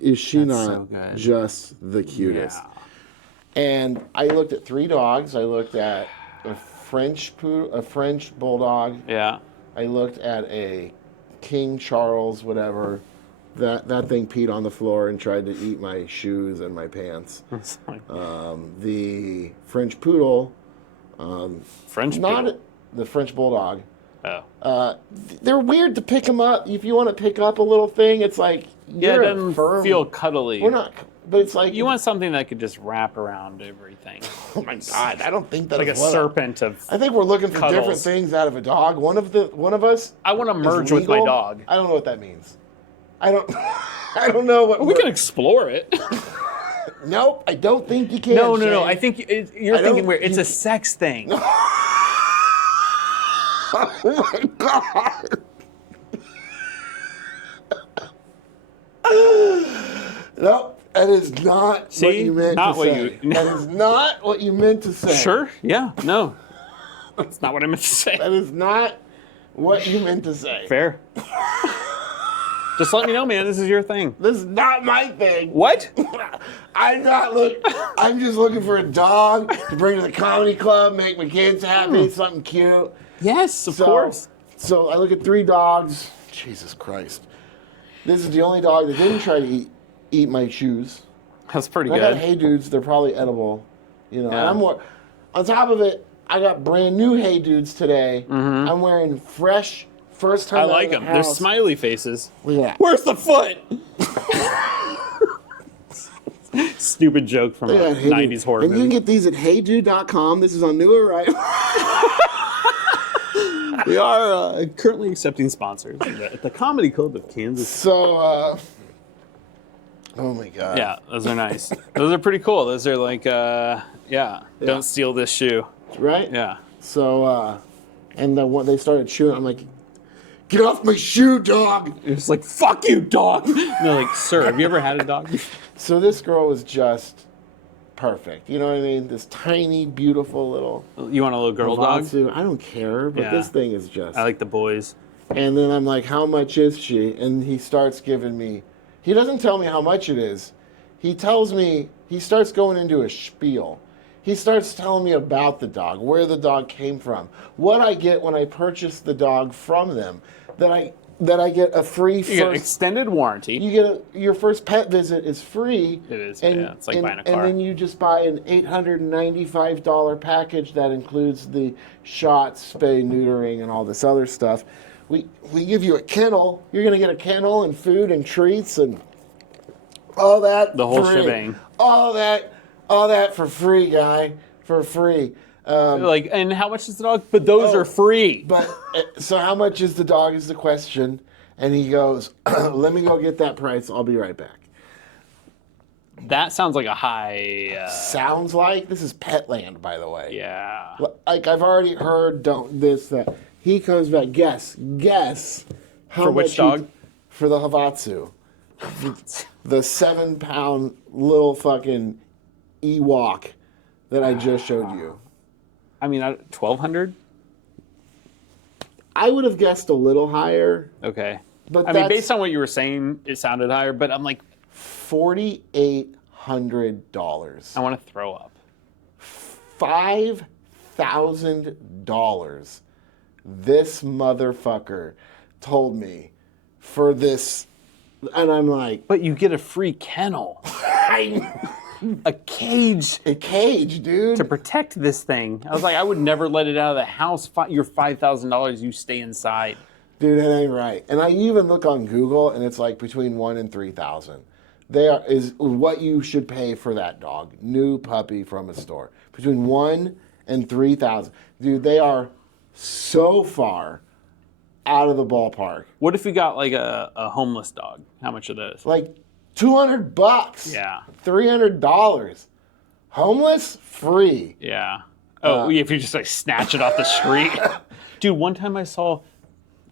Is she That's not so good. just the cutest? Yeah. And I looked at 3 dogs. I looked at a French bulldog. Yeah. I looked at a King Charles, whatever. That thing peed on the floor and tried to eat my shoes and my pants. The French poodle. The French bulldog. Oh. They're weird to pick them up. If you want to pick up a little thing, it's like It doesn't feel cuddly. We're not, but it's like you want something that could just wrap around everything. Oh my God! I don't think that like a serpent of. I think we're looking for cuddles. different things out of a dog. One of us. I want to merge with my dog. I don't know what that means. I don't. I don't know what. Well, we can explore it. Nope, I don't think you can. No. I think you're thinking weird. It's a sex thing. Oh my God. Nope, that is not what you meant to say. That is not what you meant to say. Sure? Yeah. No. That's not what I meant to say. That is not what you meant to say. Fair. Just let me know, man. This is your thing. This is not my thing. What? I'm just looking for a dog to bring to the comedy club, make my kids happy, something cute. Yes, of course. So I look at 3 dogs. Jesus Christ. This is the only dog that didn't try to eat my shoes. That's pretty And good. I got Hey Dudes. They're probably edible. You know, Yeah. and I'm more. On top of it, I got brand new Hey Dudes today. Mm-hmm. I'm wearing fresh, first time I out like of the them. They're house. smiley faces. Look at that. Where's the foot? Stupid joke from a Look at that, Hey 90s Dude. horror And movie. you can get these at heydude.com. This is on new arrival. We are currently accepting sponsors at the Comedy Club of Kansas. So, oh my God. Yeah, those are nice. Those are pretty cool. Those are like, don't steal this shoe. Right? Yeah. So, and then when they started chewing, I'm like, get off my shoe, dog. It's like, fuck you, dog. And they're like, sir, have you ever had a dog? So this girl was just perfect. You know what I mean? This tiny, beautiful little You want a little girl dog? Havasu. I don't care, but Yeah. this thing is just. I like the boys. And then I'm like, how much is she? And he starts giving me. He doesn't tell me how much it is. He tells me. He starts going into a spiel. He starts telling me about the dog, where the dog came from, what I get when I purchase the dog from them, that I get a free You first. get an extended warranty. You get your first pet visit is free. It is, yeah. It's like buying a car. And then you just buy an $895 package that includes the shots, spay, neutering, and all this other stuff. We give you a kennel. You're going to get a kennel and food and treats and all that. The whole free. shebang. All that for free, guy. For free. And how much is the dog? But those are free. But so how much is the dog is the question. And he goes, let me go get that price. I'll be right back. That sounds like a high. Sounds like this is Petland, by the way. Yeah. Like I've already heard that. He comes back. Guess how For much which dog? For the Havasu. The 7-pound little fucking Ewok that I just showed you. I mean, 1,200. I would have guessed a little higher. Okay. But I mean, based on what you were saying, it sounded higher. But I'm like, $4,800. I want to throw up. $5,000. This motherfucker told me for this, and I'm like, But you get a free kennel, a cage a cage, dude. to protect this thing. I was like, I would never let it out of the house. Your $5,000, you stay inside. Dude, that ain't right. And I even look on Google, and it's like between $1,000 and $3,000. Is what you should pay for that dog, new puppy from a store. Between $1,000 and $3,000. Dude, they are so far out of the ballpark. What if you got like a homeless dog? How much are those? Like $200. Yeah. $300. Homeless? Free. Yeah. If you just like snatch it off the street. Dude, one time I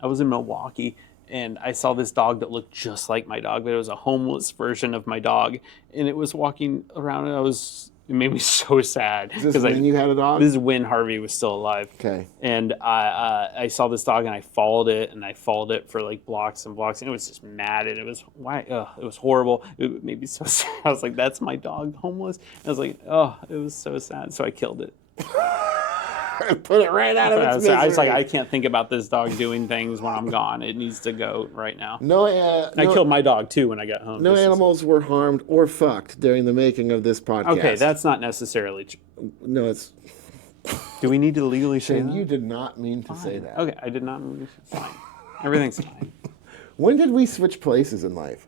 was in Milwaukee and I saw this dog that looked just like my dog, but it was a homeless version of my dog. And it was walking around and it made me so sad. Is this when you had a dog? This is when Harvey was still alive. Okay. And I saw this dog and I followed it for like blocks and blocks, and it was just mad, and it was horrible. It made me so sad. I was like, that's my dog, homeless. I was like, oh, it was so sad. So I killed it. Put it right out of its misery. I was like, I can't think about this dog doing things when I'm gone. It needs to go right now. I killed my dog too when I got home. No animals were harmed or fucked during the making of this podcast. Okay, that's not necessarily true. No, it's... Do we need to legally say that? You did not mean to say that. Okay, I did not mean to. Fine. Everything's fine. When did we switch places in life?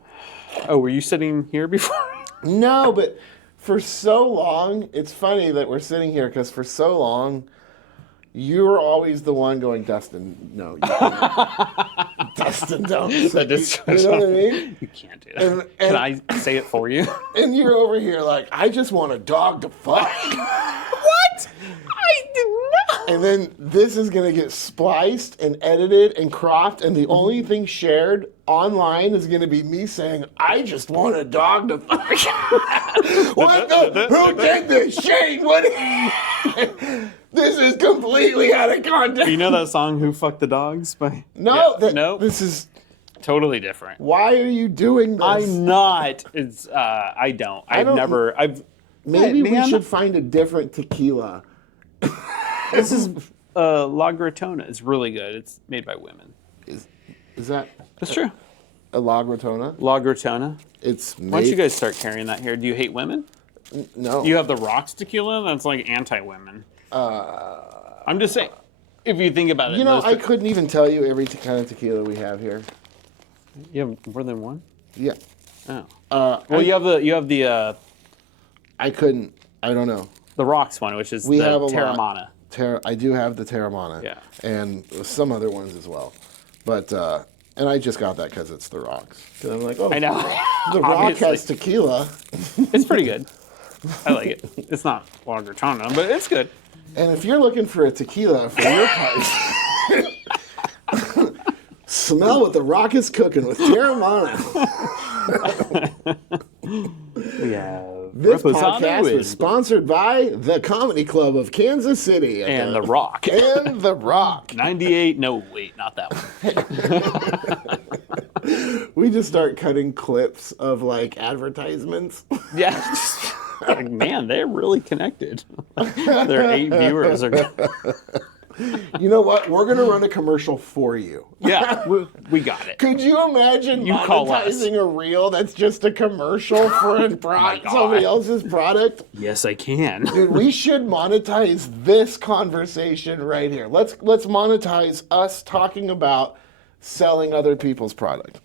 Oh, were you sitting here before? No, but for so long, it's funny that we're sitting here because for so long, you were always the one going, Dustin, no, you can't. Dustin, don't. You know what I mean? You can't do that. Can I say it for you? And you're over here like, I just want a dog to fuck. What? I did not. And then this is going to get spliced and edited and cropped, and the only thing shared online is going to be me saying, I just want a dog to fuck. What the? Who did this? Shane, what? This is completely out of context. You know that song, Who Fucked the Dogs? No. Yeah. No? This is... Totally different. Why are you doing this? I'm not. I don't. Maybe we should find a different tequila. This is La Gratona. It's really good. It's made by women. Is that... That's true. A La Gratona? La Gratona. It's made... Why don't you guys start carrying that here? Do you hate women? No. You have the Rocks tequila? That's like anti-women. I'm just saying, if you think about it. You know, I couldn't even tell you every kind of tequila we have here. You have more than one? Yeah. Oh. You have the. I couldn't. I don't know. The Rocks one, which is the Terramana. I do have the Terramana. Yeah. And some other ones as well, but and I just got that because it's the Rocks. Because I'm like, oh, I know. The Rock has tequila. It's pretty good. I like it. It's not La Gratona, but it's good. And if you're looking for a tequila for your party, smell what the Rock is cooking with Terramana. This podcast was sponsored by the Comedy Club of Kansas City. And The Rock. And The Rock. 98, no, wait, not that one. We just start cutting clips of like advertisements. Yeah. Like, man, they're really connected. Their 8 viewers are. You know what? We're going to run a commercial for you. Yeah, we got it. Could you imagine monetizing a reel that's just a commercial for somebody else's product? Yes, I can. Dude, we should monetize this conversation right here. Let's monetize us talking about selling other people's product.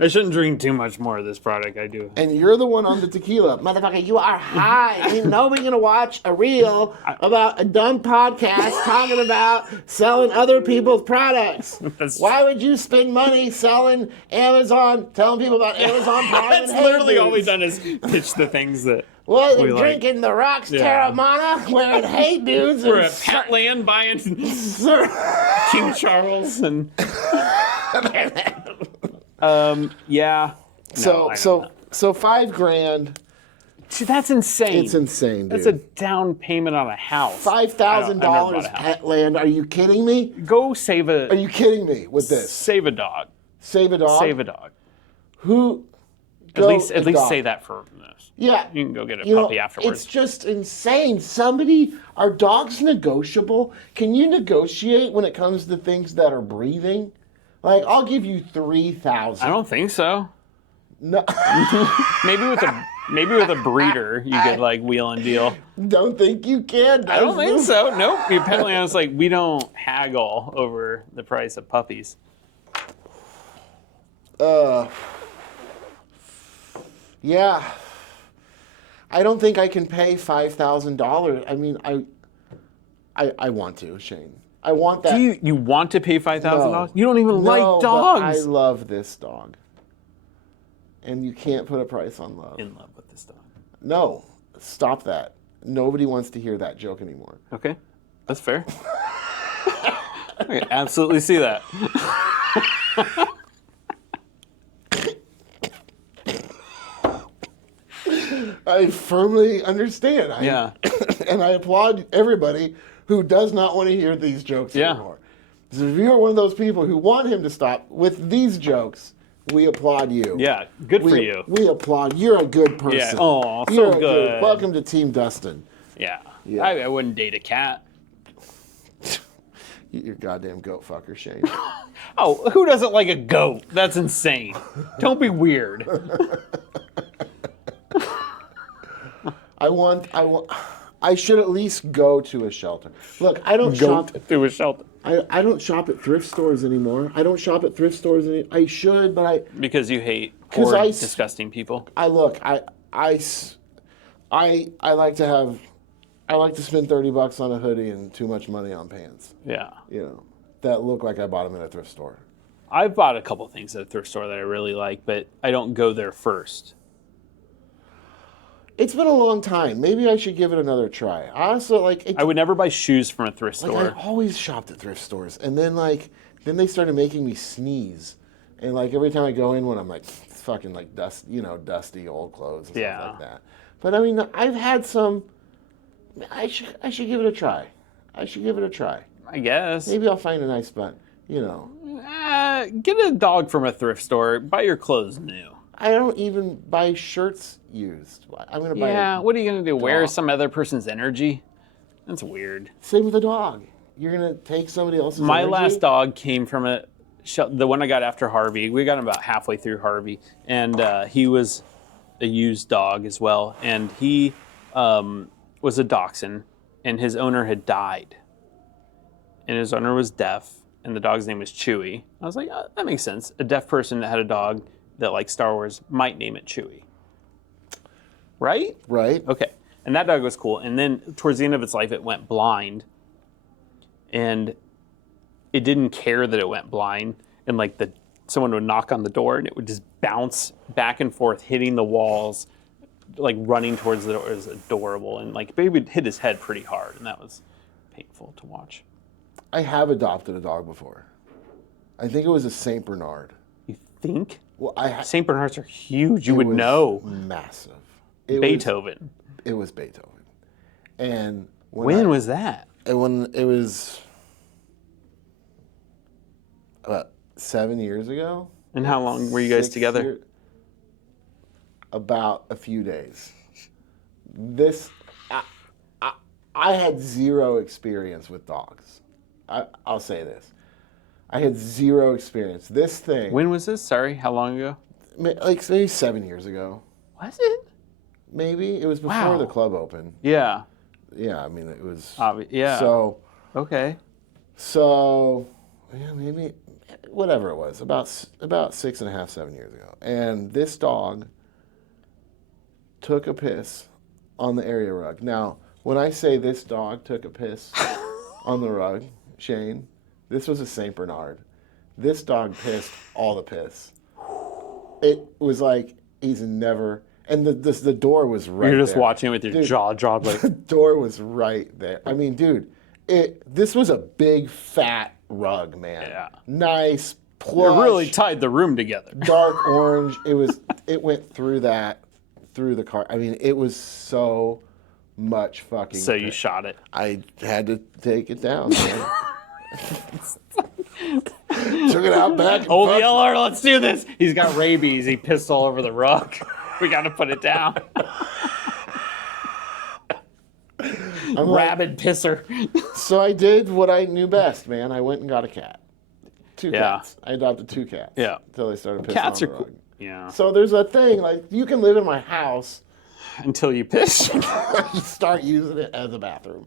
I shouldn't drink too much more of this product. I do. And you're the one on the tequila. Motherfucker, you are high. Ain't nobody gonna watch a reel about a dumb podcast talking about selling other people's products. Why would you spend money selling Amazon, telling people about Amazon Prime? That's literally all we've done is pitch the things that. Well, drinking the Rock's Terramana, wearing Hey Dudes. We're at Petland buying King Charles and. Yeah. So $5,000. See, that's insane. It's insane, dude. That's a down payment on a house. $5,000 Petland. Are you kidding me? Go save a. Are you kidding me with this? Save a dog. Save a dog. Save a dog. Who? At least say that for this. Yeah. You can go get a puppy afterwards. It's just insane. Are dogs negotiable? Can you negotiate when it comes to things that are breathing? Like, I'll give you $3,000. I don't think so. No. Maybe with a breeder, you could like wheel and deal. Don't think you can. I don't think so. Nope. Apparently, I was like, we don't haggle over the price of puppies. Yeah. I don't think I can pay $5,000. I mean, I want to, Shane. I want that. Do you want to pay $5,000? You don't even like dogs. I love this dog. And you can't put a price on love. In love with this dog. No. Stop that. nobody wants to hear that joke anymore. Okay, that's fair. I can absolutely see that. I firmly understand. Yeah. And I applaud everybody who does not want to hear these jokes anymore. So if you're one of those people who want him to stop with these jokes, we applaud you. Yeah, good for you. We applaud. You're a good person. Yeah. Oh, You're so good. Welcome to Team Dustin. Yeah. Yeah. I wouldn't date a cat. You're a goddamn goat fucker, Shane. Oh, who doesn't like a goat? That's insane. Don't be weird. I should at least go to a shelter. Look, I don't shop to a shelter. I don't shop at thrift stores anymore. I don't shop at thrift stores I should, but because you hate poor, disgusting people. I like to spend $30 on a hoodie and too much money on pants. Yeah. You know, that look like I bought them at a thrift store. I've bought a couple things at a thrift store that I really like, but I don't go there first. It's been a long time. Maybe I should give it another try. Honestly, I would never buy shoes from a thrift store. I always shopped at thrift stores, and then they started making me sneeze, and every time I go in one, I'm like, it's fucking dusty old clothes and stuff like that. But I mean, I've had some. I should give it a try. I guess. Maybe I'll find a nice spot. You know. Get a dog from a thrift store. Buy your clothes new. I don't even buy shirts used. I'm gonna buy. Yeah, what are you gonna do? Wear some other person's energy? That's weird. Same with a dog. You're gonna take somebody else's. My energy? last dog came from the one I got after Harvey. We got him about halfway through Harvey, and he was a used dog as well. And he was a dachshund, and his owner had died, and his owner was deaf, and the dog's name was Chewy. I was like, that makes sense. A deaf person that had a dog that liked Star Wars might name it Chewy. Right? Right. Okay. And that dog was cool. And then towards the end of its life, it went blind. And it didn't care that it went blind. And someone would knock on the door and it would just bounce back and forth, hitting the walls, running towards the door. It was adorable. And baby would hit his head pretty hard. And that was painful to watch. I have adopted a dog before. I think it was a Saint Bernard. You think? Well, Saint Bernards are huge. You would know. Massive. Beethoven. It was Beethoven. And when was that? When it was about 7 years ago. And how long were you guys together? About a few days. I had zero experience with dogs. I'll say this. I had zero experience. This thing. When was this? Sorry, how long ago? Maybe 7 years ago. Was it? Maybe. It was before the club opened. Yeah. Yeah, I mean, it was. Yeah. So. Okay. So, yeah, maybe, whatever it was, about 6.5, 7 years ago. And this dog took a piss on the area rug. Now, when I say this dog took a piss on the rug, Shane, this was a Saint Bernard. This dog pissed all the piss. It was like he's never. And the door was right there. You're just watching it with your jaw dropped. The door was right there. I mean, dude, this was a big, fat rug, man. Yeah. Nice, plush. It really tied the room together. Dark orange. It went through the car. I mean, it was so much fucking. So you shot it. I had to take it down, man. Took it out back. Old Yeller, let's do this. He's got rabies. He pissed all over the rug. We got to put it down. Rabid pisser. So I did what I knew best, man. I went and got a cat. Two cats. I adopted 2 cats. Yeah. Until they started pissing Cats on are the cool. rug. Yeah. So there's a thing, you can live in my house. Until you piss. Start using it as a bathroom.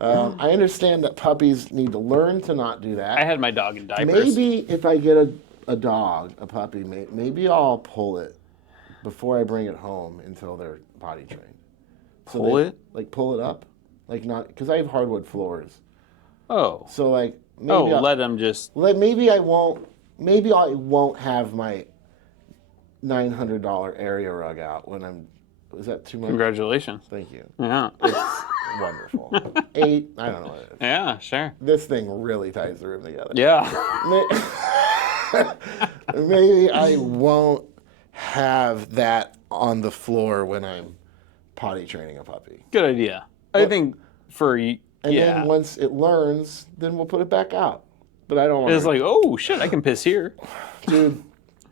I understand that puppies need to learn to not do that. I had my dog in diapers. Maybe if I get a puppy, maybe I'll pull it before I bring it home until they're potty trained. So pull it? Pull it up? Not, because I have hardwood floors. Oh. So maybe let them just. Maybe I won't have my $900 area rug out when I'm is that too much? Congratulations. Thank you. Yeah. It's wonderful. 8, I don't know what it is. Yeah, sure. This thing really ties the room together. Yeah. Maybe I won't have that on the floor when I'm potty training a puppy. Good idea. I think And then once it learns, then we'll put it back out. But I don't want it's like, oh, shit, I can piss here. Dude,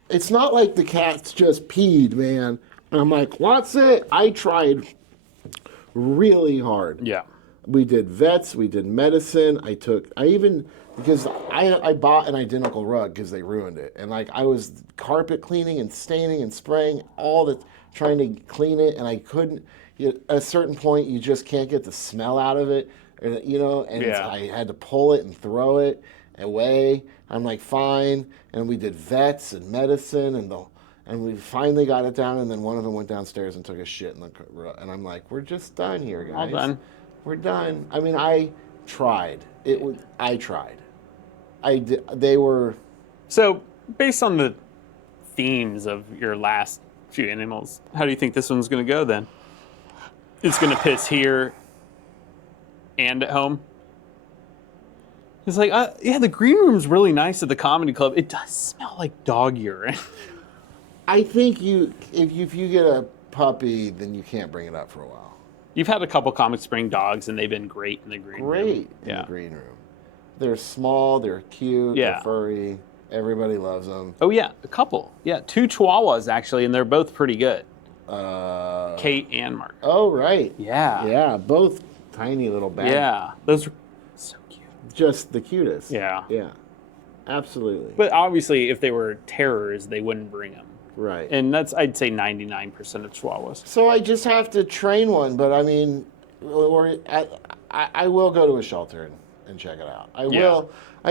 it's not like the cat's just peed, man. And I'm like, what's it? I tried really hard. Yeah. We did vets, we did medicine. Because I bought an identical rug because they ruined it. And like I was carpet cleaning and staining and spraying trying to clean it, and I couldn't. At a certain point, you just can't get the smell out of it, and I had to pull it and throw it away. I'm like, fine. And we did vets and medicine, and we finally got it down, and then one of them went downstairs and took a shit in the rug. And I'm like, we're just done here, guys. All done. We're done. I mean, I tried. I tried. They were... So, based on the themes of your last few animals, how do you think this one's going to go then? It's going to piss here and at home? It's like, yeah, the green room's really nice at the comedy club. It does smell like dog urine. I think if you get a puppy, then you can't bring it up for a while. You've had a couple Comic Spring dogs, and they've been great in the green room. Great in the green room. They're small, they're cute, they're furry. Everybody loves them. Oh, yeah, a couple. Yeah, 2 Chihuahuas, actually, and they're both pretty good. Kate and Mark. Oh, right. Yeah. Yeah, both tiny little bags. Yeah, those are so cute. Just the cutest. Yeah. Yeah, absolutely. But obviously, if they were terrors, they wouldn't bring them. Right. And that's, I'd say, 99% of Chihuahuas. So I just have to train one, but I mean, I will go to a shelter and check it out. I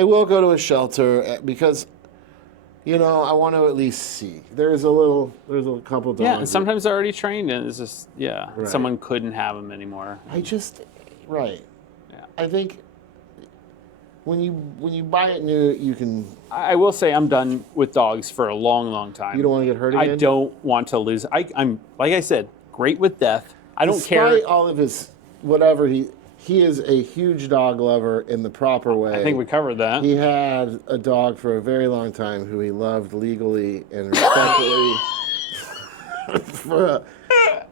will go to a shelter because, I want to at least see. There's a couple dogs. Yeah, and sometimes they're already trained, and it's just, Right. someone couldn't have them anymore. Right. Yeah. I think when you buy it new, you can... I will say I'm done with dogs for a long, long time. You don't want to get hurt again? I don't want to lose. I'm, like I said, great with death. I don't care. Despite all of his whatever, he is a huge dog lover in the proper way. I think we covered that. He had a dog for a very long time who he loved legally and respectfully.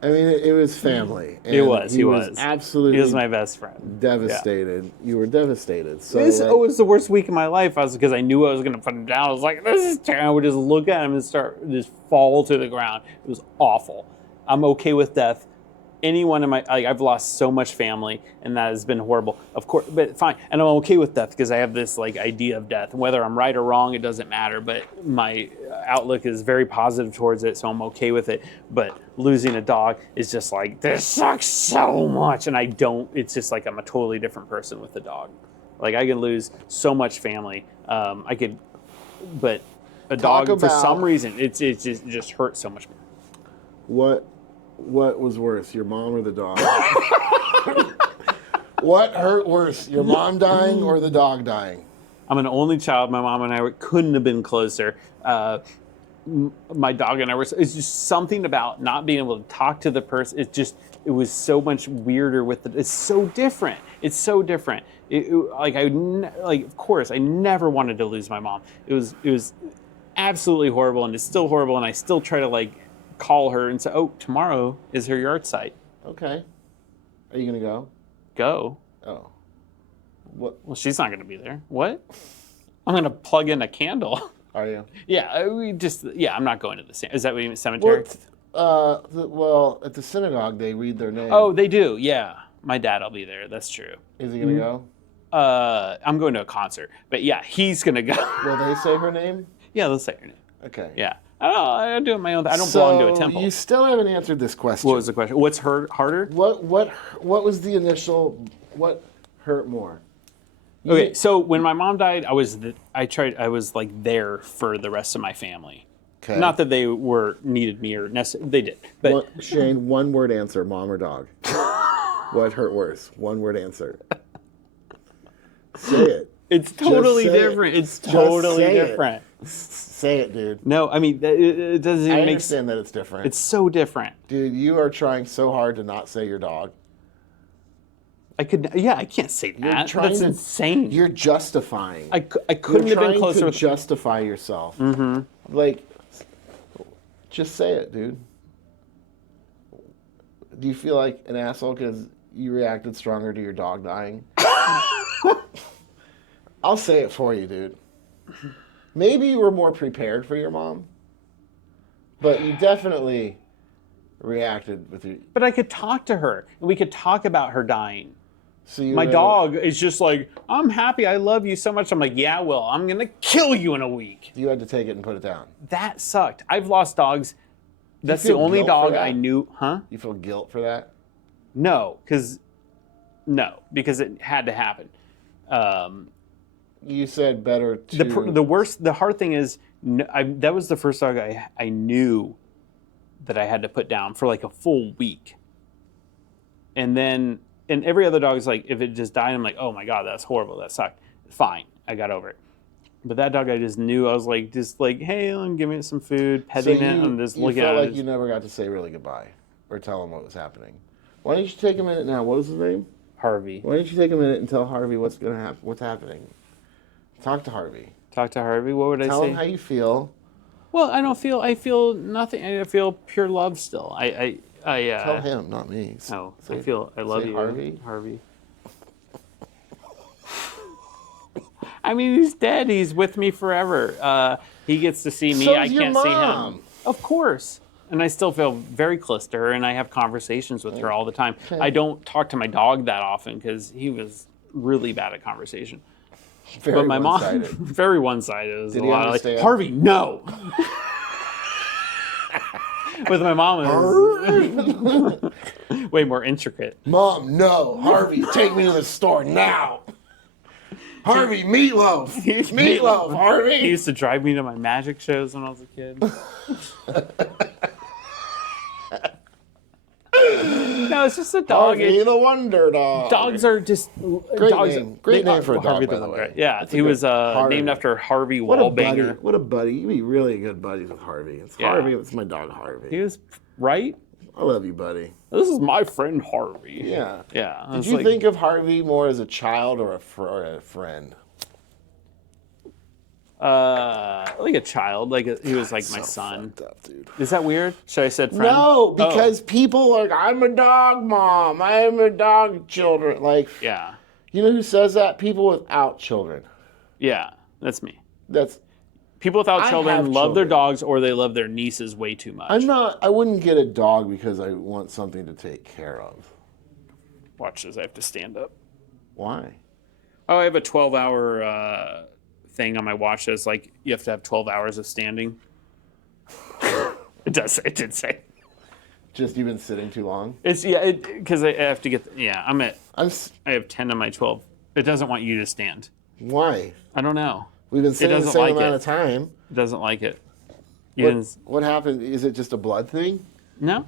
It was family. And he was. He was absolutely. He was my best friend. Devastated. Yeah. You were devastated. So it was the worst week of my life. Because I knew I was going to put him down. I was like, this is terrible. I would just look at him and just fall to the ground. It was awful. I'm okay with death. Anyone in my, I've lost so much family, and that has been horrible. Of course, but fine. And I'm okay with death because I have this idea of death. Whether I'm right or wrong, it doesn't matter. But my outlook is very positive towards it, so I'm okay with it. But losing a dog is just like, this sucks so much. And it's just like I'm a totally different person with a dog. Like I can lose so much family. But a dog, for some reason, it just hurts so much more. What was worse, your mom or the dog? What hurt worse, your mom dying or the dog dying? I'm an only child. My mom and I couldn't have been closer. My dog and I were. It's just something about not being able to talk to the person. It was so much weirder with it. It's so different. It's so different. Of course, I never wanted to lose my mom. It was absolutely horrible, and it's still horrible. And I still try to call her and say, oh, tomorrow is her yard site. Okay. Are you going to go? Go? Oh. What? Well, she's not going to be there. What? I'm going to plug in a candle. Are you? Yeah, I'm not going to the cemetery. Is that what you mean, cemetery? Well, at the synagogue, they read their name. Oh, they do, yeah. My dad will be there, that's true. Is he going to go? I'm going to a concert. But yeah, he's going to go. Will they say her name? Yeah, they'll say her name. Okay. Yeah. I do it my own. I don't belong to a temple. You still haven't answered this question. What was the question? What's harder? What was the initial? What hurt more? Okay, so when my mom died, I was there for the rest of my family. Okay. Not that they needed me or they did. But Shane, one word answer: mom or dog? What hurt worse? One word answer. Say it. It's totally different. It's totally different. Say it, dude. No, I mean, it doesn't even I make understand that it's different. It's so different. Dude, you are trying so hard to not say your dog. I can't say that. That's insane. You're justifying. I couldn't have been closer. You're trying to justify yourself. Mm-hmm. Like, just say it, dude. Do you feel like an asshole because you reacted stronger to your dog dying? I'll say it for you, dude. Maybe you were more prepared for your mom, but you definitely reacted with your... But I could talk to her, and we could talk about her dying. So my dog is just like, I'm happy, I love you so much. I'm like, yeah, well, I'm going to kill you in a week. You had to take it and put it down. That sucked. I've lost dogs. That's the only dog I knew. Huh? You feel guilt for that? No, because it had to happen. You said better to... The hard thing is, that was the first dog I knew that I had to put down for like a full week. And then... And every other dog is like, if it just died, I'm like, oh my God, that's horrible. That sucked. Fine. I got over it. But that dog, I just knew. I was like, hey, Elon, give me some food, petting it, and just looking at it. You felt like you never got to say really goodbye or tell him what was happening. Why don't you take a minute now? What was his name? Harvey. Why don't you take a minute and tell Harvey what's going to happen? What's happening? Talk to Harvey. Talk to Harvey? What would I say? Tell him how you feel. Well, I feel nothing. I feel pure love still. Tell him, not me. Oh, I love you, Harvey. I mean, he's dead. He's with me forever. He gets to see me. I can't see him. Of course. And I still feel very close to her, and I have conversations with her all the time. Okay. I don't talk to my dog that often because he was really bad at conversation. But my mom, very one-sided. Did he understand? Harvey, no. With my mom, it was way more intricate. Mom, no. Harvey, take me to the store now. Harvey, meatloaf. Meatloaf, Harvey. He used to drive me to my magic shows when I was a kid. No, it's just a dog. Harvey the Wonder Dog. Dogs are just... Great name for a dog, by the way. Yeah, he was named after Harvey Wallbanger. What a buddy. You'd be really good buddies with Harvey. Harvey. It's my dog, Harvey. He was... Right? I love you, buddy. This is my friend, Harvey. Yeah. Yeah. Did you think of Harvey more as a child or a friend? Like a child. He was like my son. Fucked up, dude. Is that weird? Should I said friend? No, because people are like, I'm a dog mom. I'm a dog children. Like, yeah. You know who says that? People without children. Yeah, that's me. That's people without children love their dogs or they love their nieces way too much. I wouldn't get a dog because I want something to take care of. Watch this. I have to stand up. Why? Oh, I have a 12-hour thing on my watch that's like you have to have 12 hours of standing. It did say. Just you've been sitting too long? It's because I have to get I have 10 on my 12. It doesn't want you to stand. Why? I don't know. We've been sitting the same amount of time. It doesn't like it. What happened? Is it just a blood thing? No.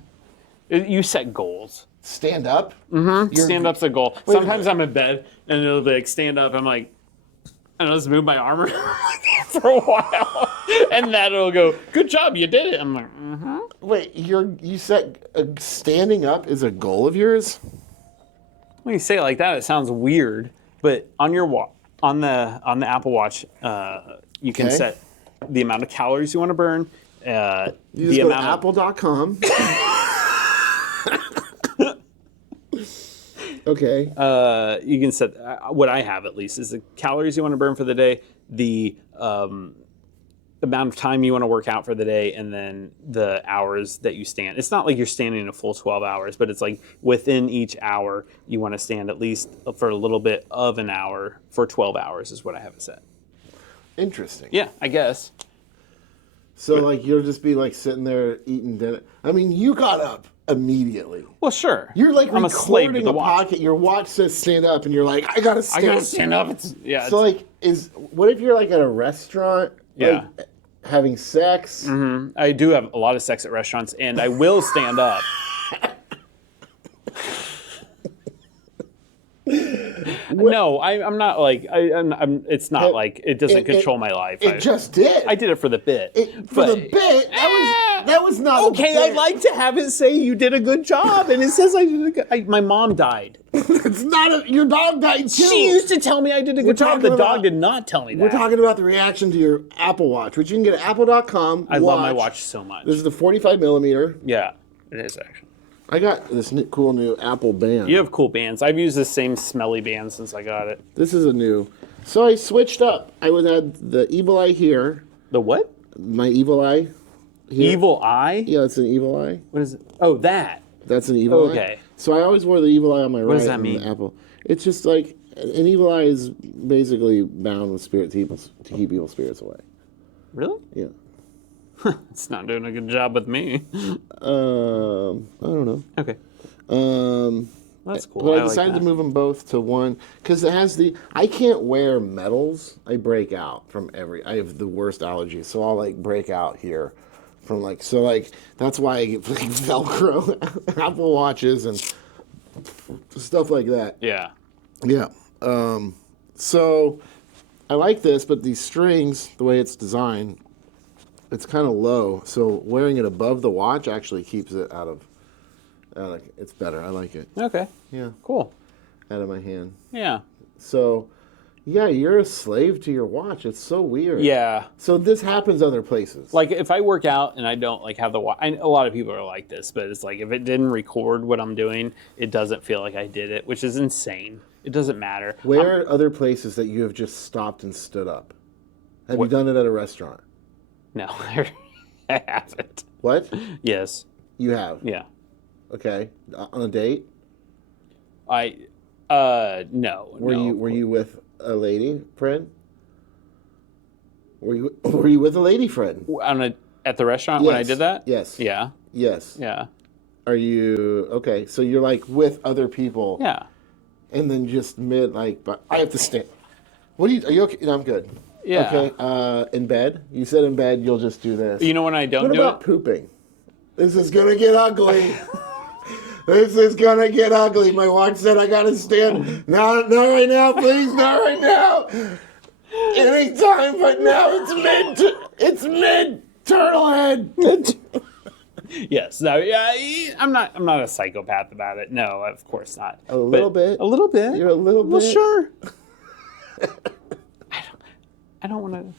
You set goals. Stand up? Mm-hmm. Stand up's a goal. Sometimes I'm in bed and it'll be like stand up. I'm like, and I'll just move my arm for a while. And then it'll go, good job, you did it. I'm like, mm-hmm. Wait, you set standing up is a goal of yours? When you say it like that, it sounds weird. But on your on the Apple Watch, you can set the amount of calories you want to burn. You just go to apple.com. Okay. You can set what I have at least is the calories you want to burn for the day, the amount of time you want to work out for the day, and then the hours that you stand. It's not like you're standing a full 12 hours, but it's like within each hour you want to stand at least for a little bit of an hour for 12 hours is what I have it set. Interesting. Yeah, I guess. So like you'll just be like sitting there eating dinner. I mean, you got up immediately. Well, sure. You're like I'm recording a pocket. Your watch says stand up, and you're like, I gotta stand up. So like, what if you're like at a restaurant? Yeah. Like, having sex. Mm-hmm. I do have a lot of sex at restaurants, and I will stand up. No, I'm not like it's not like it doesn't control my life. It just did. I did it for the bit. For the bit, that was not okay. I'd like to have it say you did a good job, and it says I did a good. My mom died. It's not your dog died too. She used to tell me I did a good job. The dog did not tell me that. We're talking about the reaction to your Apple Watch, which you can get at apple.com. I love my watch so much. This is the 45 millimeter. Yeah, it is actually. I got this cool new Apple band. You have cool bands. I've used the same smelly band since I got it. This is a new. So I switched up. I would add the Evil Eye here. The what? My Evil Eye. Here. Evil Eye? Yeah, it's an Evil Eye. What is it? Oh, that. That's an Evil Eye. Okay. So I always wore the Evil Eye on my right. What does that mean? The Apple. It's just like an Evil Eye is basically bound with spirit to keep evil spirits away. Really? Yeah. It's not doing a good job with me. I don't know. Okay. That's cool. But I decided to move them both to one because it has I can't wear metals. I break out from I have the worst allergies, so I'll like break out here from that's why I get like Velcro Apple Watches and stuff like that. Yeah. Yeah. So I like this, but these strings, the way it's designed, it's kind of low. So wearing it above the watch actually keeps it out of it's better. I like it. Okay. Yeah. Cool. Out of my hand. Yeah. So, yeah, you're a slave to your watch. It's so weird. Yeah. So this happens other places. Like if I work out and I don't like have the watch, a lot of people are like this, but it's like if it didn't record what I'm doing, it doesn't feel like I did it, which is insane. It doesn't matter. Where are other places that you have just stopped and stood up? Have you done it at a restaurant? No, I haven't. What? Yes. You have? Yeah. Okay. On a date? No. Were you with a lady friend? Were you with a lady friend? At the restaurant when I did that? Yes. Yeah. Yes. Yeah. Are you okay? So you're like with other people. Yeah. And then just but I have to stand. Are you okay? No, I'm good. Yeah. Okay. In bed? You said in bed you'll just do this. You know when I don't do it? What about pooping? This is gonna get ugly. This is gonna get ugly. My watch said I gotta stand. Not right now, please. Not right now. Anytime, but now it's mid turtle head. Yes. No. Yeah. I'm not a psychopath about it. No, of course not. A little bit. A little bit. You're a little bit. Well, sure. I don't want to.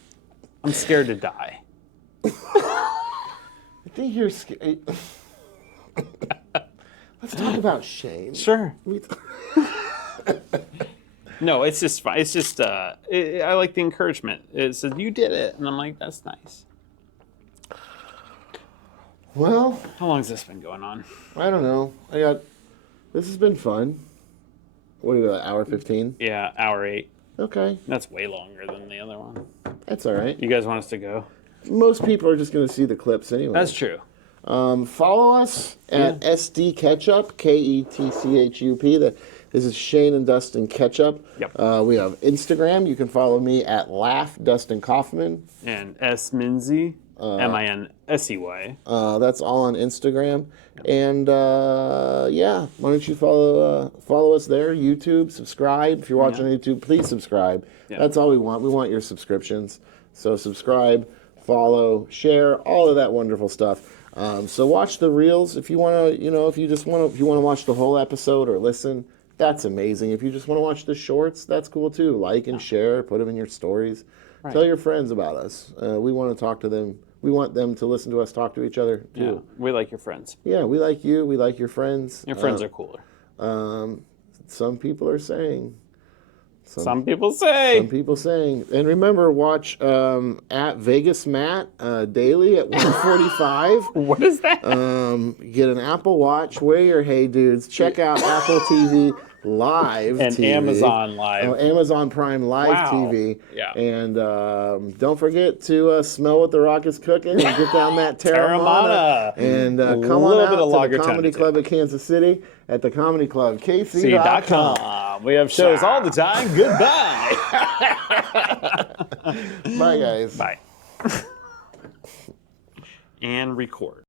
I'm scared to die. I think you're scared. Let's talk about Shane. Sure. No, it's just fine. It's just I like the encouragement. It says you did it, and I'm like, that's nice. Well, how long has this been going on? I don't know. This has been fun. What are we at, hour 15? Yeah, hour 8. Okay. That's way longer than the other one. That's all right. You guys want us to go? Most people are just going to see the clips anyway. That's true. Follow us at SD Ketchup, KETCHUP. This is Shane and Dustin Ketchup. Yep. We have Instagram. You can follow me at Laugh Dustin Kaufman. And S Minsey, MINSEY. That's all on Instagram. And yeah, why don't you follow us there? YouTube, subscribe. If you're watching on YouTube, please subscribe. Yeah. That's all we want. We want your subscriptions. So subscribe, follow, share, all of that wonderful stuff. So watch the reels if you want to. If you want to watch the whole episode or listen, that's amazing. If you just want to watch the shorts, that's cool too. Like and share, put them in your stories. Right. Tell your friends about us. We want to talk to them. We want them to listen to us talk to each other too. Yeah, we like your friends. Yeah, we like you. We like your friends. Your friends are cooler. Some people are saying. Some people say. Some people saying. And remember, watch at Vegas Matt daily at 1:45. What is that? Get an Apple Watch. Wear your Hey Dudes. Check out Apple TV Live and TV. Amazon Live. Amazon Prime Live TV. Yeah. And don't forget to smell what the Rock is cooking and get down that Terramana. And come on out to the Comedy Club at Kansas City at the Comedy Club, KC.com. We have shows all the time. Goodbye. Bye, guys. Bye. And record.